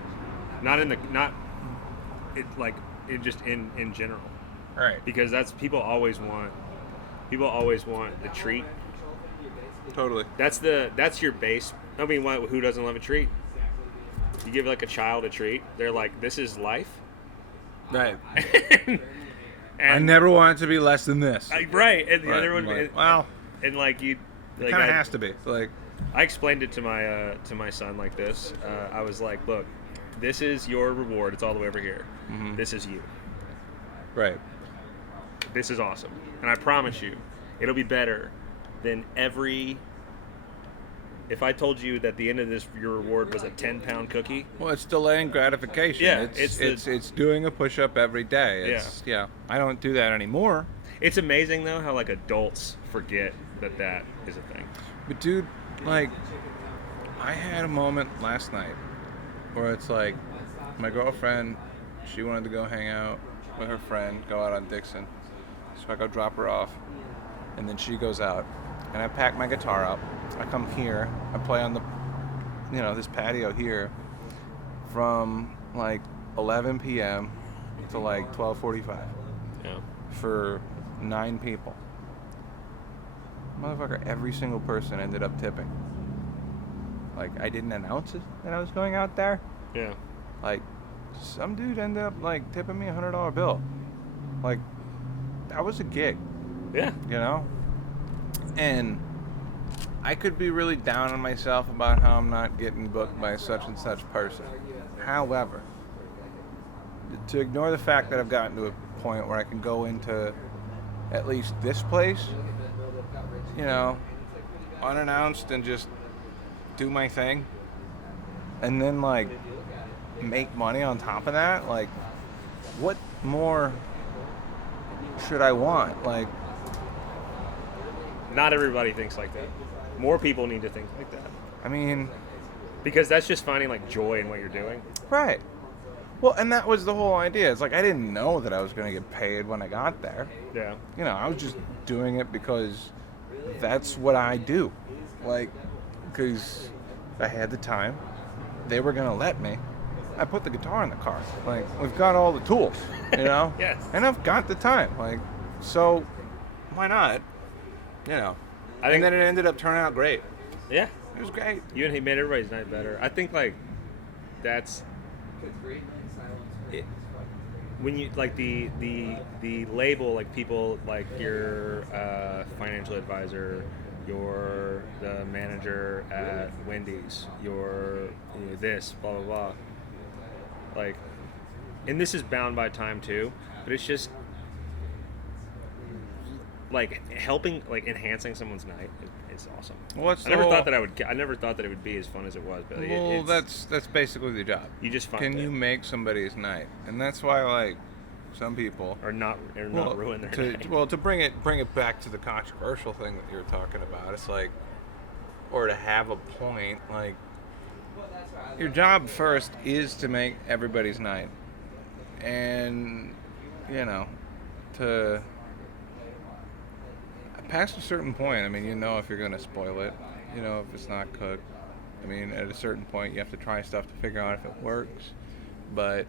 Just in general. Right. Because that's people always want the treat. Totally. That's your base. I mean, who doesn't love a treat? You give like a child a treat, they're like, this is life. Right. and I never want it to be less than this. Right. And the right. other one, like, well, and like you, it kind of has to be. Like, I explained it to my son like this. I was like, look, this is your reward. It's all the way over here. Mm-hmm. This is you. Right. This is awesome, and I promise you, it'll be better than every. If I told you that the end of this, your reward was a 10-pound cookie. Well, it's delaying gratification. Yeah, it's doing a push-up every day. I don't do that anymore. It's amazing though how like adults forget that is a thing. But dude, like, I had a moment last night where it's like, my girlfriend, she wanted to go hang out with her friend, go out on Dixon. So I go drop her off, and then she goes out, and I pack my guitar up. I come here, I play on the, this patio here from like 11 p.m. to like 12:45. Yeah. For 9 people. Motherfucker, every single person ended up tipping. Like, I didn't announce it that I was going out there. Yeah. Like, some dude ended up like tipping me $100 bill. Like, that was a gig. Yeah. And I could be really down on myself about how I'm not getting booked by such and such person. However, to ignore the fact that I've gotten to a point where I can go into at least this place, unannounced and just do my thing, and then like make money on top of that, like, what more should I want? Like, not everybody thinks like that. More people need to think like that. I mean, because that's just finding like joy in what you're doing. right. Well, and that was the whole idea. It's like, I didn't know that I was going to get paid when I got there. Yeah. I was just doing it because that's what I do. Like, because I had the time. They were going to let me. I put the guitar in the car. Like, we've got all the tools, Yes. And I've got the time. Like, so why not? I think, and then it ended up turning out great. Yeah. It was great. You and he made everybody's night better. I think like that's it. When you like the label, like people like your financial advisor, you're the manager at Wendy's, you're this, blah blah blah. Like, and this is bound by time too, but it's just like helping, like enhancing someone's night is awesome. I never thought that it would be as fun as it was, but that's basically the job. You just find Can you make somebody's night? And that's why, like, some people or not ruin their night. Well, to bring it back to the controversial thing that you were talking about, it's like, or to have a point, like, your job first is to make everybody's night, and to past a certain point, I mean, if you're going to spoil it, if it's not cooked. I mean, at a certain point, you have to try stuff to figure out if it works. But,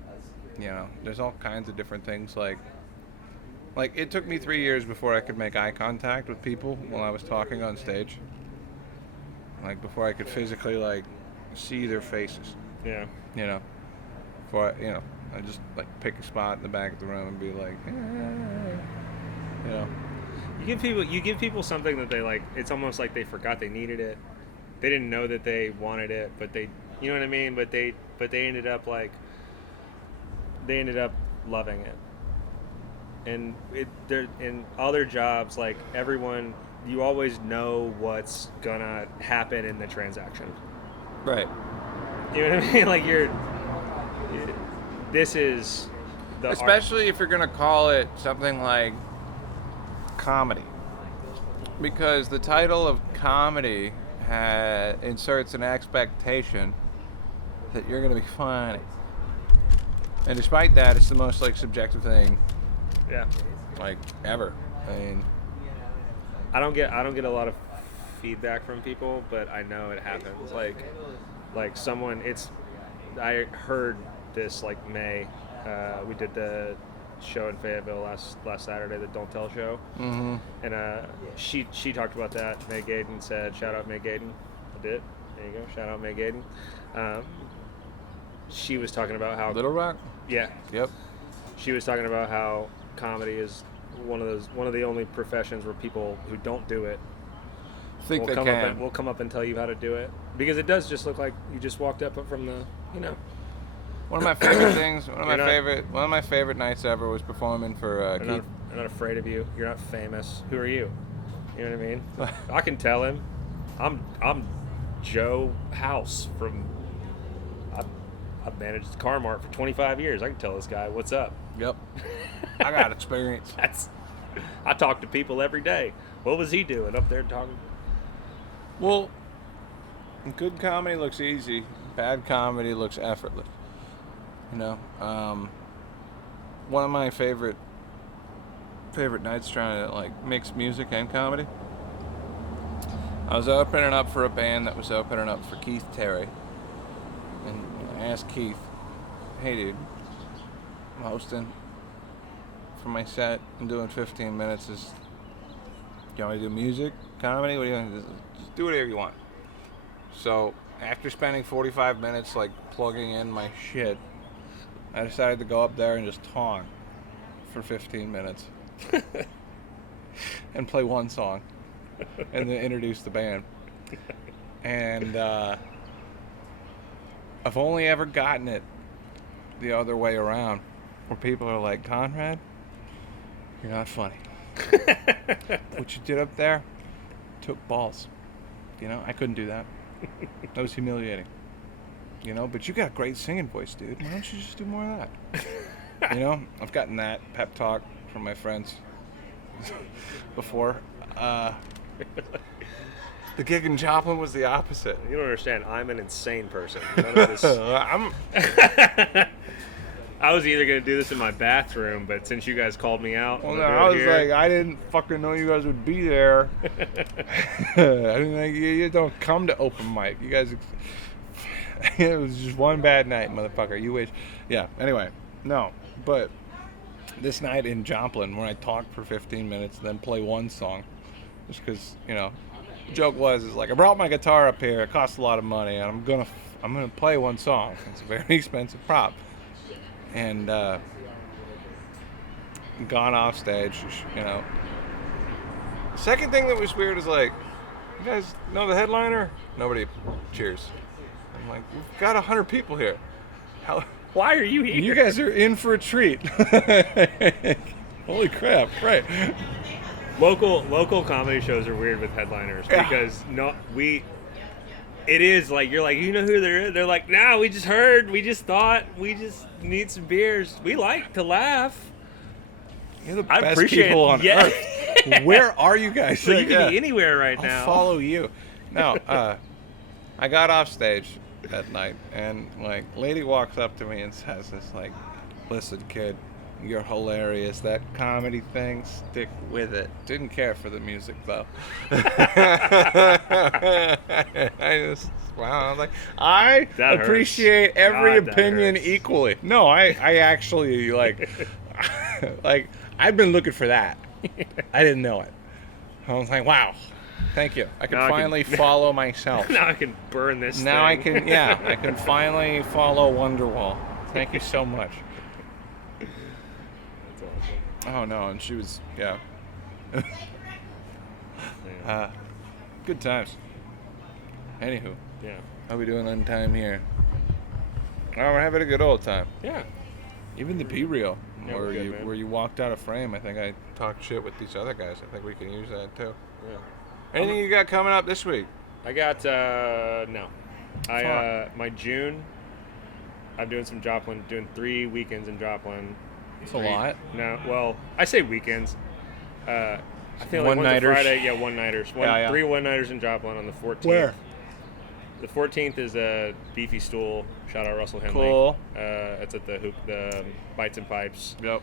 there's all kinds of different things. Like it took me 3 years before I could make eye contact with people while I was talking on stage. Like, before I could physically, like, see their faces. Yeah. Before I just, like, pick a spot in the back of the room and be like, You give people something that they like. It's almost like they forgot they needed it. They didn't know that they wanted it, but they, you know what I mean. But they ended up loving it. And in other jobs, like everyone, you always know what's gonna happen in the transaction. right. You know what I mean? Like this is the Especially if you're gonna call it something like comedy, because the title of comedy inserts an expectation that you're gonna be funny, and despite that, it's the most like subjective thing, like ever. I mean, I don't get a lot of feedback from people, but I know it happens. Like someone, I heard this like May. We did the show in Fayetteville last Saturday, the Don't Tell show. mm-hmm. And she talked about that. May Gaden said, shout out May Gaden. I did. There you go. Shout out May Gaden. She was talking about how Little Rock. Yeah. Yep. She was talking about how comedy is one of the only professions where people who don't do it Think they can. will come up and tell you how to do it, because it does just look like you just walked up from the One of my favorite things. One of my favorite nights ever was performing for Keith. I'm not afraid of you. You're not famous. Who are you? You know what I mean? I can tell him. I'm Joe House from. I've managed Car Mart for 25 years. I can tell this guy what's up. Yep. I got experience. I talk to people every day. What was he doing up there talking? Well, good comedy looks easy. Bad comedy looks effortless. You know, one of my favorite nights trying to like mix music and comedy. I was opening up for a band that was opening up for Keith Terry, and I asked Keith, "Hey, dude, I'm hosting for my set. I'm doing 15 minutes. You want me to do music, comedy? What do you want? Just do whatever you want." So after spending 45 minutes like plugging in my shit, I decided to go up there and just talk for 15 minutes and play one song and then introduce the band. And I've only ever gotten it the other way around, where people are like, "Conrad, you're not funny. What you did up there took balls. You know, I couldn't do that. That was humiliating. You know, but you got a great singing voice, dude. Why don't you just do more of that?" You know, I've gotten that pep talk from my friends before. The gig in Joplin was the opposite. You don't understand. I'm an insane person. None of this... I was either going to do this in my bathroom, but since you guys called me out... Well, no, I was like, I didn't fucking know you guys would be there. I didn't think you don't come to open mic. You guys... It was just one bad night, motherfucker. You wish... Yeah, anyway. No, but this night in Joplin, where I talked for 15 minutes, then play one song, just because, you know, the joke was, like, I brought my guitar up here. It costs a lot of money, and I'm gonna play one song. It's a very expensive prop. And gone off stage, you know. Second thing that was weird is like, you guys know the headliner? Nobody cheers. I'm like, we've got 100 people here. Why are you here? You guys are in for a treat. Holy crap! Right. Local comedy shows are weird with headliners because it is like, you're like, you know who they're? They're like, nah, we just heard, we just thought, we just need some beers. We like to laugh. You're the best people on earth. Where are you guys? So you can be anywhere right now. I'll follow you. No, I got off stage that night, and like, lady walks up to me and says this, like, "Listen, kid, you're hilarious. That comedy thing, stick with it." Didn't care for the music though. I just, wow. I was like, I appreciate every opinion equally. No, I actually like, like, I've been looking for that. I didn't know it. I was like, wow. Thank you. I can finally follow myself. Now I can burn this now thing. I can finally follow Wonderwall. Thank you so much. That's awesome. Oh no, and she was, good times. Anywho, how we doing on time here? Oh, we're having a good old time. Yeah. Even the B-reel, Yeah, where you walked out of frame. I think I talked shit with these other guys. I think we can use that too. Yeah. Anything you got coming up this week? I got no. My June, I'm doing some Joplin, doing 3 weekends in Joplin. That's a lot. No, well, I say weekends. I feel like one's a Friday. Yeah, one-nighters. 3 one-nighters in Joplin on the 14th. Where? The 14th is a Beefy Stool. Shout out Russell Henley. Cool. It's at the Bites and Pipes. Yep.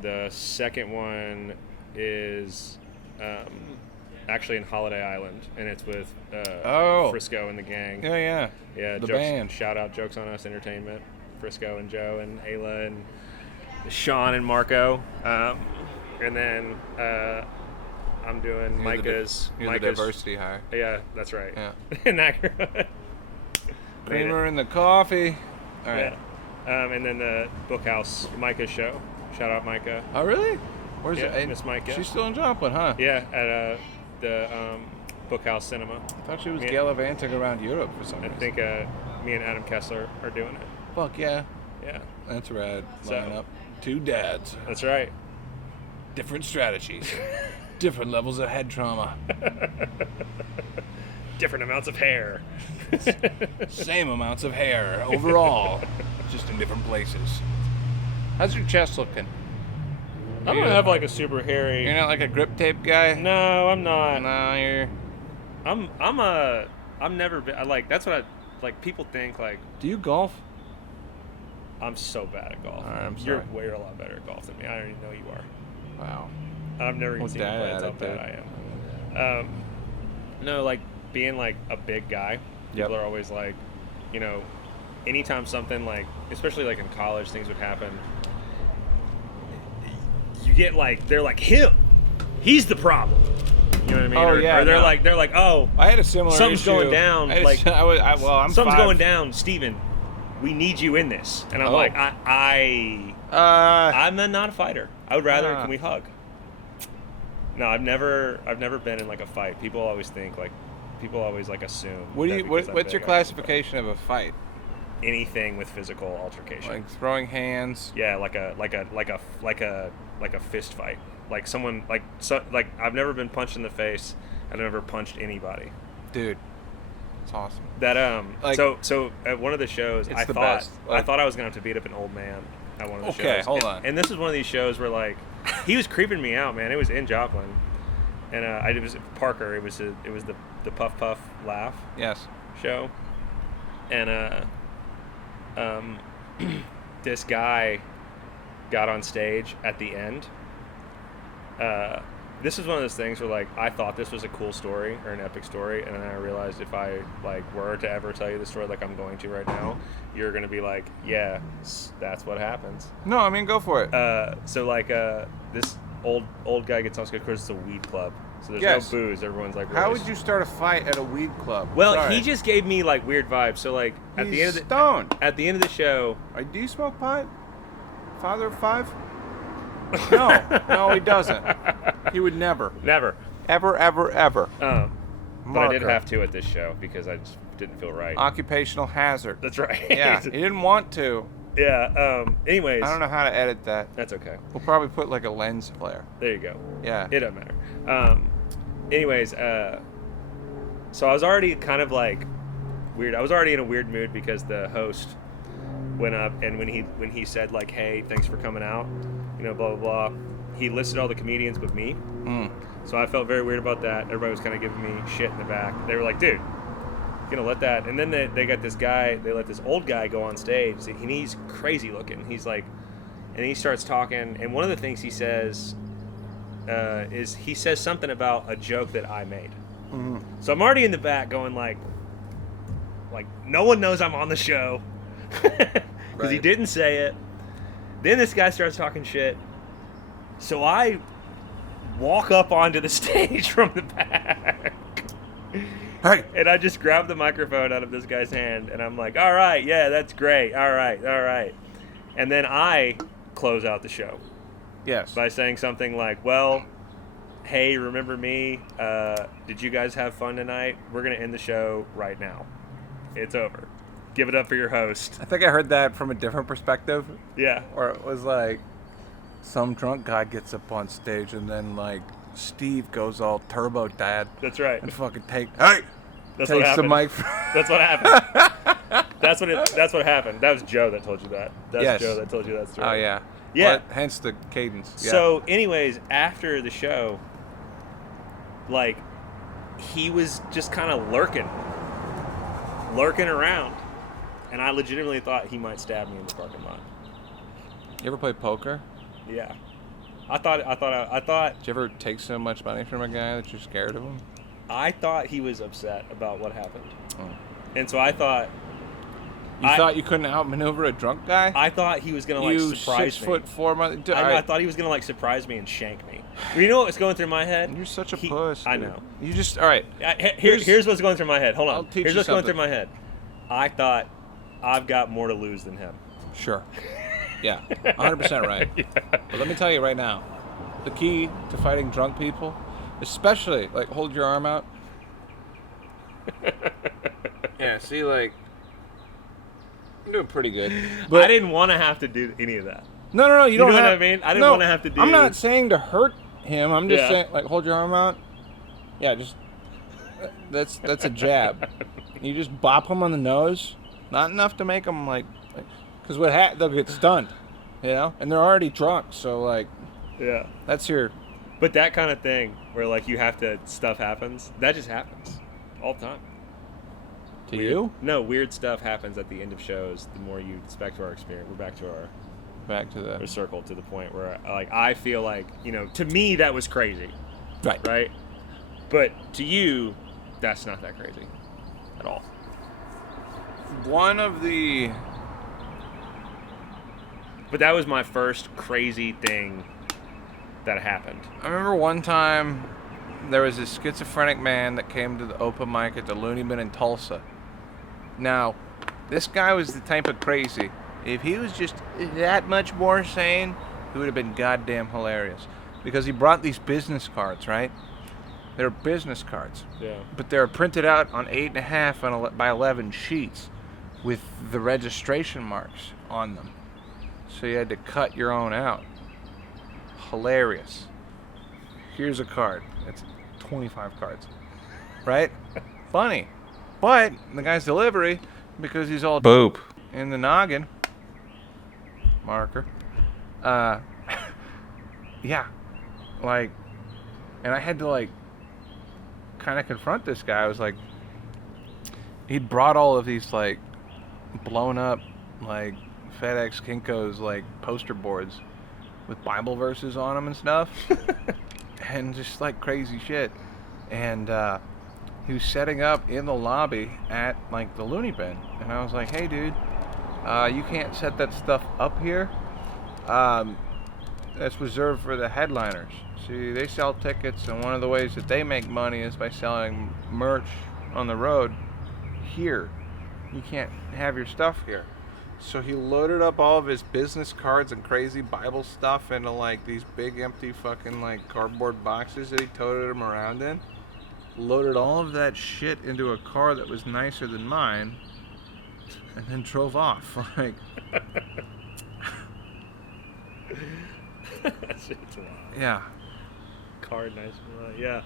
The second one is actually in Holiday Island, and it's with Frisco and the gang. Yeah. Yeah, the jokes, band. Shout out Jokes on Us Entertainment. Frisco and Joe and Ayla and Sean and Marco. And then I'm doing Micah's. You're the diversity hire. Yeah, that's right. Yeah. And that Creamer in the coffee. All right. Yeah. And then the Bookhouse Micah show. Shout out Micah. Oh, really? Where's it? Miss Micah. She's still in Joplin, huh? Yeah, at the Bookhouse Cinema. I thought she was gallivanting around Europe for some reason. I think me and Adam Kessler are doing it. Fuck yeah. Yeah. That's rad. Line up. 2 dads. That's right. Different strategies. Different levels of head trauma. Different amounts of hair. Same amounts of hair overall, just in different places. How's your chest looking? I don't have like a super hairy. You're not like a grip tape guy? No, I'm not. No, you're... I'm never been, that's what people think, like... Do you golf? I'm so bad at golf. I'm sorry. You're way a lot better at golf than me. I already know you are. Wow. I've never even seen you play. That's how bad I am. No, like, being, like, a big guy, people are always like, you know, anytime something, like, especially, like, in college, things would happen, you get, like, they're like, him! He's the problem! You know what I mean? Oh, yeah. Or they're like, oh, I had a similar something's issue. going down. I'm something's 5. going down, Steven. We need you in this. And I'm like, I'm not a fighter. I would rather, can we hug? No, I've never been in like a fight. People always think people always assume. What's your classification of a fight? Anything with physical altercation. Like throwing hands. Yeah, like a fist fight. Like someone I've never been punched in the face. I've never punched anybody. Dude, it's awesome. That so at one of the shows, I thought I was gonna have to beat up an old man at one of the shows. Okay, hold on. And this is one of these shows where like he was creeping me out, man. It was in Joplin, and it was Parker. It was the Puff Puff Laugh show, and this guy got on stage at the end. This is one of those things where like I thought this was a cool story or an epic story, and then I realized if I were to ever tell you the story like I'm going to right now, you're gonna be like, yeah, that's what happens. No, I mean, go for it. So this old guy gets on stage because it's a weed club, so there's no booze. Everyone's like, how would you start a fight at a weed club? Well, he just gave me like weird vibes. So like at the end of the show, do you smoke pot? Father of 5? No, he doesn't. He would never. Never. Ever. But I did have to at this show because I just didn't feel right. Occupational hazard. That's right. Yeah, he didn't want to. Yeah. Anyways. I don't know how to edit that. That's okay. We'll probably put like a lens flare. There you go. Yeah. It doesn't matter. Anyways, so I was already kind of like weird. I was already in a weird mood because the host went up and when he said like, hey, thanks for coming out, you know, blah, blah, blah. He listed all the comedians but me. So I felt very weird about that. Everybody was kind of giving me shit in the back. They were like, dude, you gonna let that? And then they got this guy, they let this old guy go on stage. And he's crazy looking. He's like, and he starts talking. And one of the things he says is he says something about a joke that I made. So I'm already in the back going like no one knows I'm on the show. Because he didn't say it. Then this guy starts talking shit. So I walk up onto the stage from the back. Hey. And I just grab the microphone out of this guy's hand. And I'm like, all right, yeah, that's great. All right. And then I close out the show. Yes. By saying something like, well, hey, remember me? Did you guys have fun tonight? We're going to end the show right now. It's over. Give it up for your host. I think I heard that from a different perspective. Yeah. Or it was like some drunk guy gets up on stage and then like Steve goes all turbo dad. That's right. And fucking takes what the mic. That's what happened. That's what happened. That was Joe that told you that. That's Joe that told you that story. Oh yeah. Yeah. Well, hence the cadence. Yeah. So anyways, after the show, like he was just kind of lurking around. And I legitimately thought he might stab me in the parking lot. You ever play poker? Yeah. I thought. Did you ever take so much money from a guy that you're scared of him? I thought he was upset about what happened. Oh. And so I thought. You thought you couldn't outmaneuver a drunk guy? I thought he was going to surprise me. 6'4". I thought he was going to surprise me and shank me. You know what was going through my head? You're such a puss. I know. You just, all right. Here's what's going through my head. Hold on. Here's what's going through my head. I thought I've got more to lose than him. Sure. Yeah. 100% right. Yeah. But let me tell you right now, the key to fighting drunk people, especially, hold your arm out. Yeah, see, I'm doing pretty good. But I didn't want to have to do any of that. No, you don't know have, what I mean? I didn't want to have to do... I'm not saying to hurt him. I'm just saying, hold your arm out. Yeah, just... That's a jab. You just bop him on the nose. Not enough to make them, because they'll get stunned, you know? And they're already drunk, so, Yeah. That's your. But that kind of thing where like you have to stuff happens, that just happens all the time. To Weird, you? No, weird stuff happens at the end of shows. The more you back to our experience, we're back to our circle to the point where like I feel like, you know, to me that was crazy. Right? But to you, that's not that crazy at all. But that was my first crazy thing that happened. I remember one time there was this schizophrenic man that came to the open mic at the Looney Bin in Tulsa. Now, this guy was the type of crazy. If he was just that much more sane, he would have been goddamn hilarious. Because he brought these business cards, right? They're business cards. Yeah. But they're printed out on 8.5 by 11 sheets with the registration marks on them. So you had to cut your own out. Hilarious. Here's a card. It's 25 cards. Right? Funny. But the guy's delivery, because he's all boop in the noggin. Marker. Yeah. Like, and I had to like kind of confront this guy. I was like, he'd brought all of these like blown up like FedEx Kinko's like poster boards with Bible verses on them and stuff. And just like crazy shit. And he was setting up in the lobby at like the Looney Bin. And I was like, hey dude, you can't set that stuff up here. That's reserved for the headliners. See, they sell tickets, and one of the ways that they make money is by selling merch on the road here. You can't have your stuff here. So he loaded up all of his business cards and crazy Bible stuff into like these big empty fucking like cardboard boxes that he toted them around in. Loaded all of that shit into a car that was nicer than mine, and then drove off. Like, That's it's wild. yeah. Card nice. Yeah.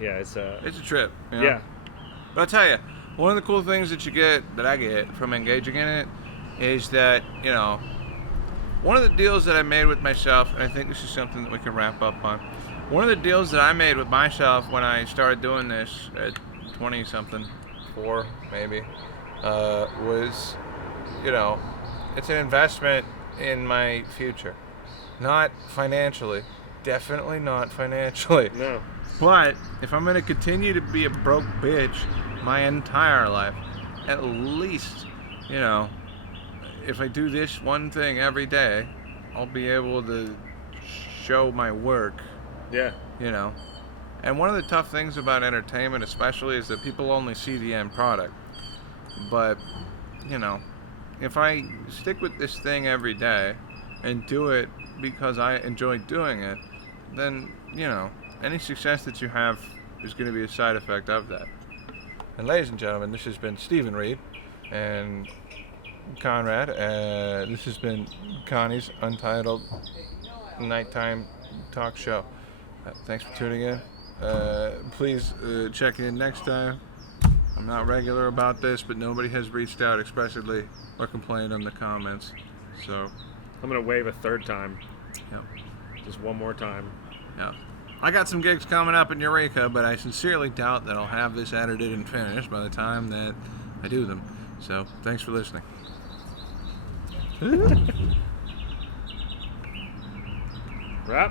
Yeah, it's a trip. You know? Yeah. But I'll tell you, one of the cool things that I get from engaging in it is that, you know, one of the deals that I made with myself, and I think this is something that we can wrap up on. One of the deals that I made with myself when I started doing this at 20-something, 4 maybe, was, you know, it's an investment in my future. Not financially. Definitely not financially. No. But if I'm going to continue to be a broke bitch my entire life, at least, you know, if I do this one thing every day, I'll be able to show my work. Yeah. You know. And one of the tough things about entertainment especially is that people only see the end product. But, you know, if I stick with this thing every day and do it because I enjoy doing it, then, you know, any success that you have is going to be a side effect of that. And ladies and gentlemen, this has been Steven Reid and Conrad. This has been Connie's Untitled Nighttime Talk Show. Thanks for tuning in. Please check in next time. I'm not regular about this, but nobody has reached out expressly or complained in the comments. So I'm gonna wave a third time. Yep. Just one more time. Yeah. I got some gigs coming up in Eureka, but I sincerely doubt that I'll have this edited and finished by the time that I do them. So, thanks for listening. Wrap.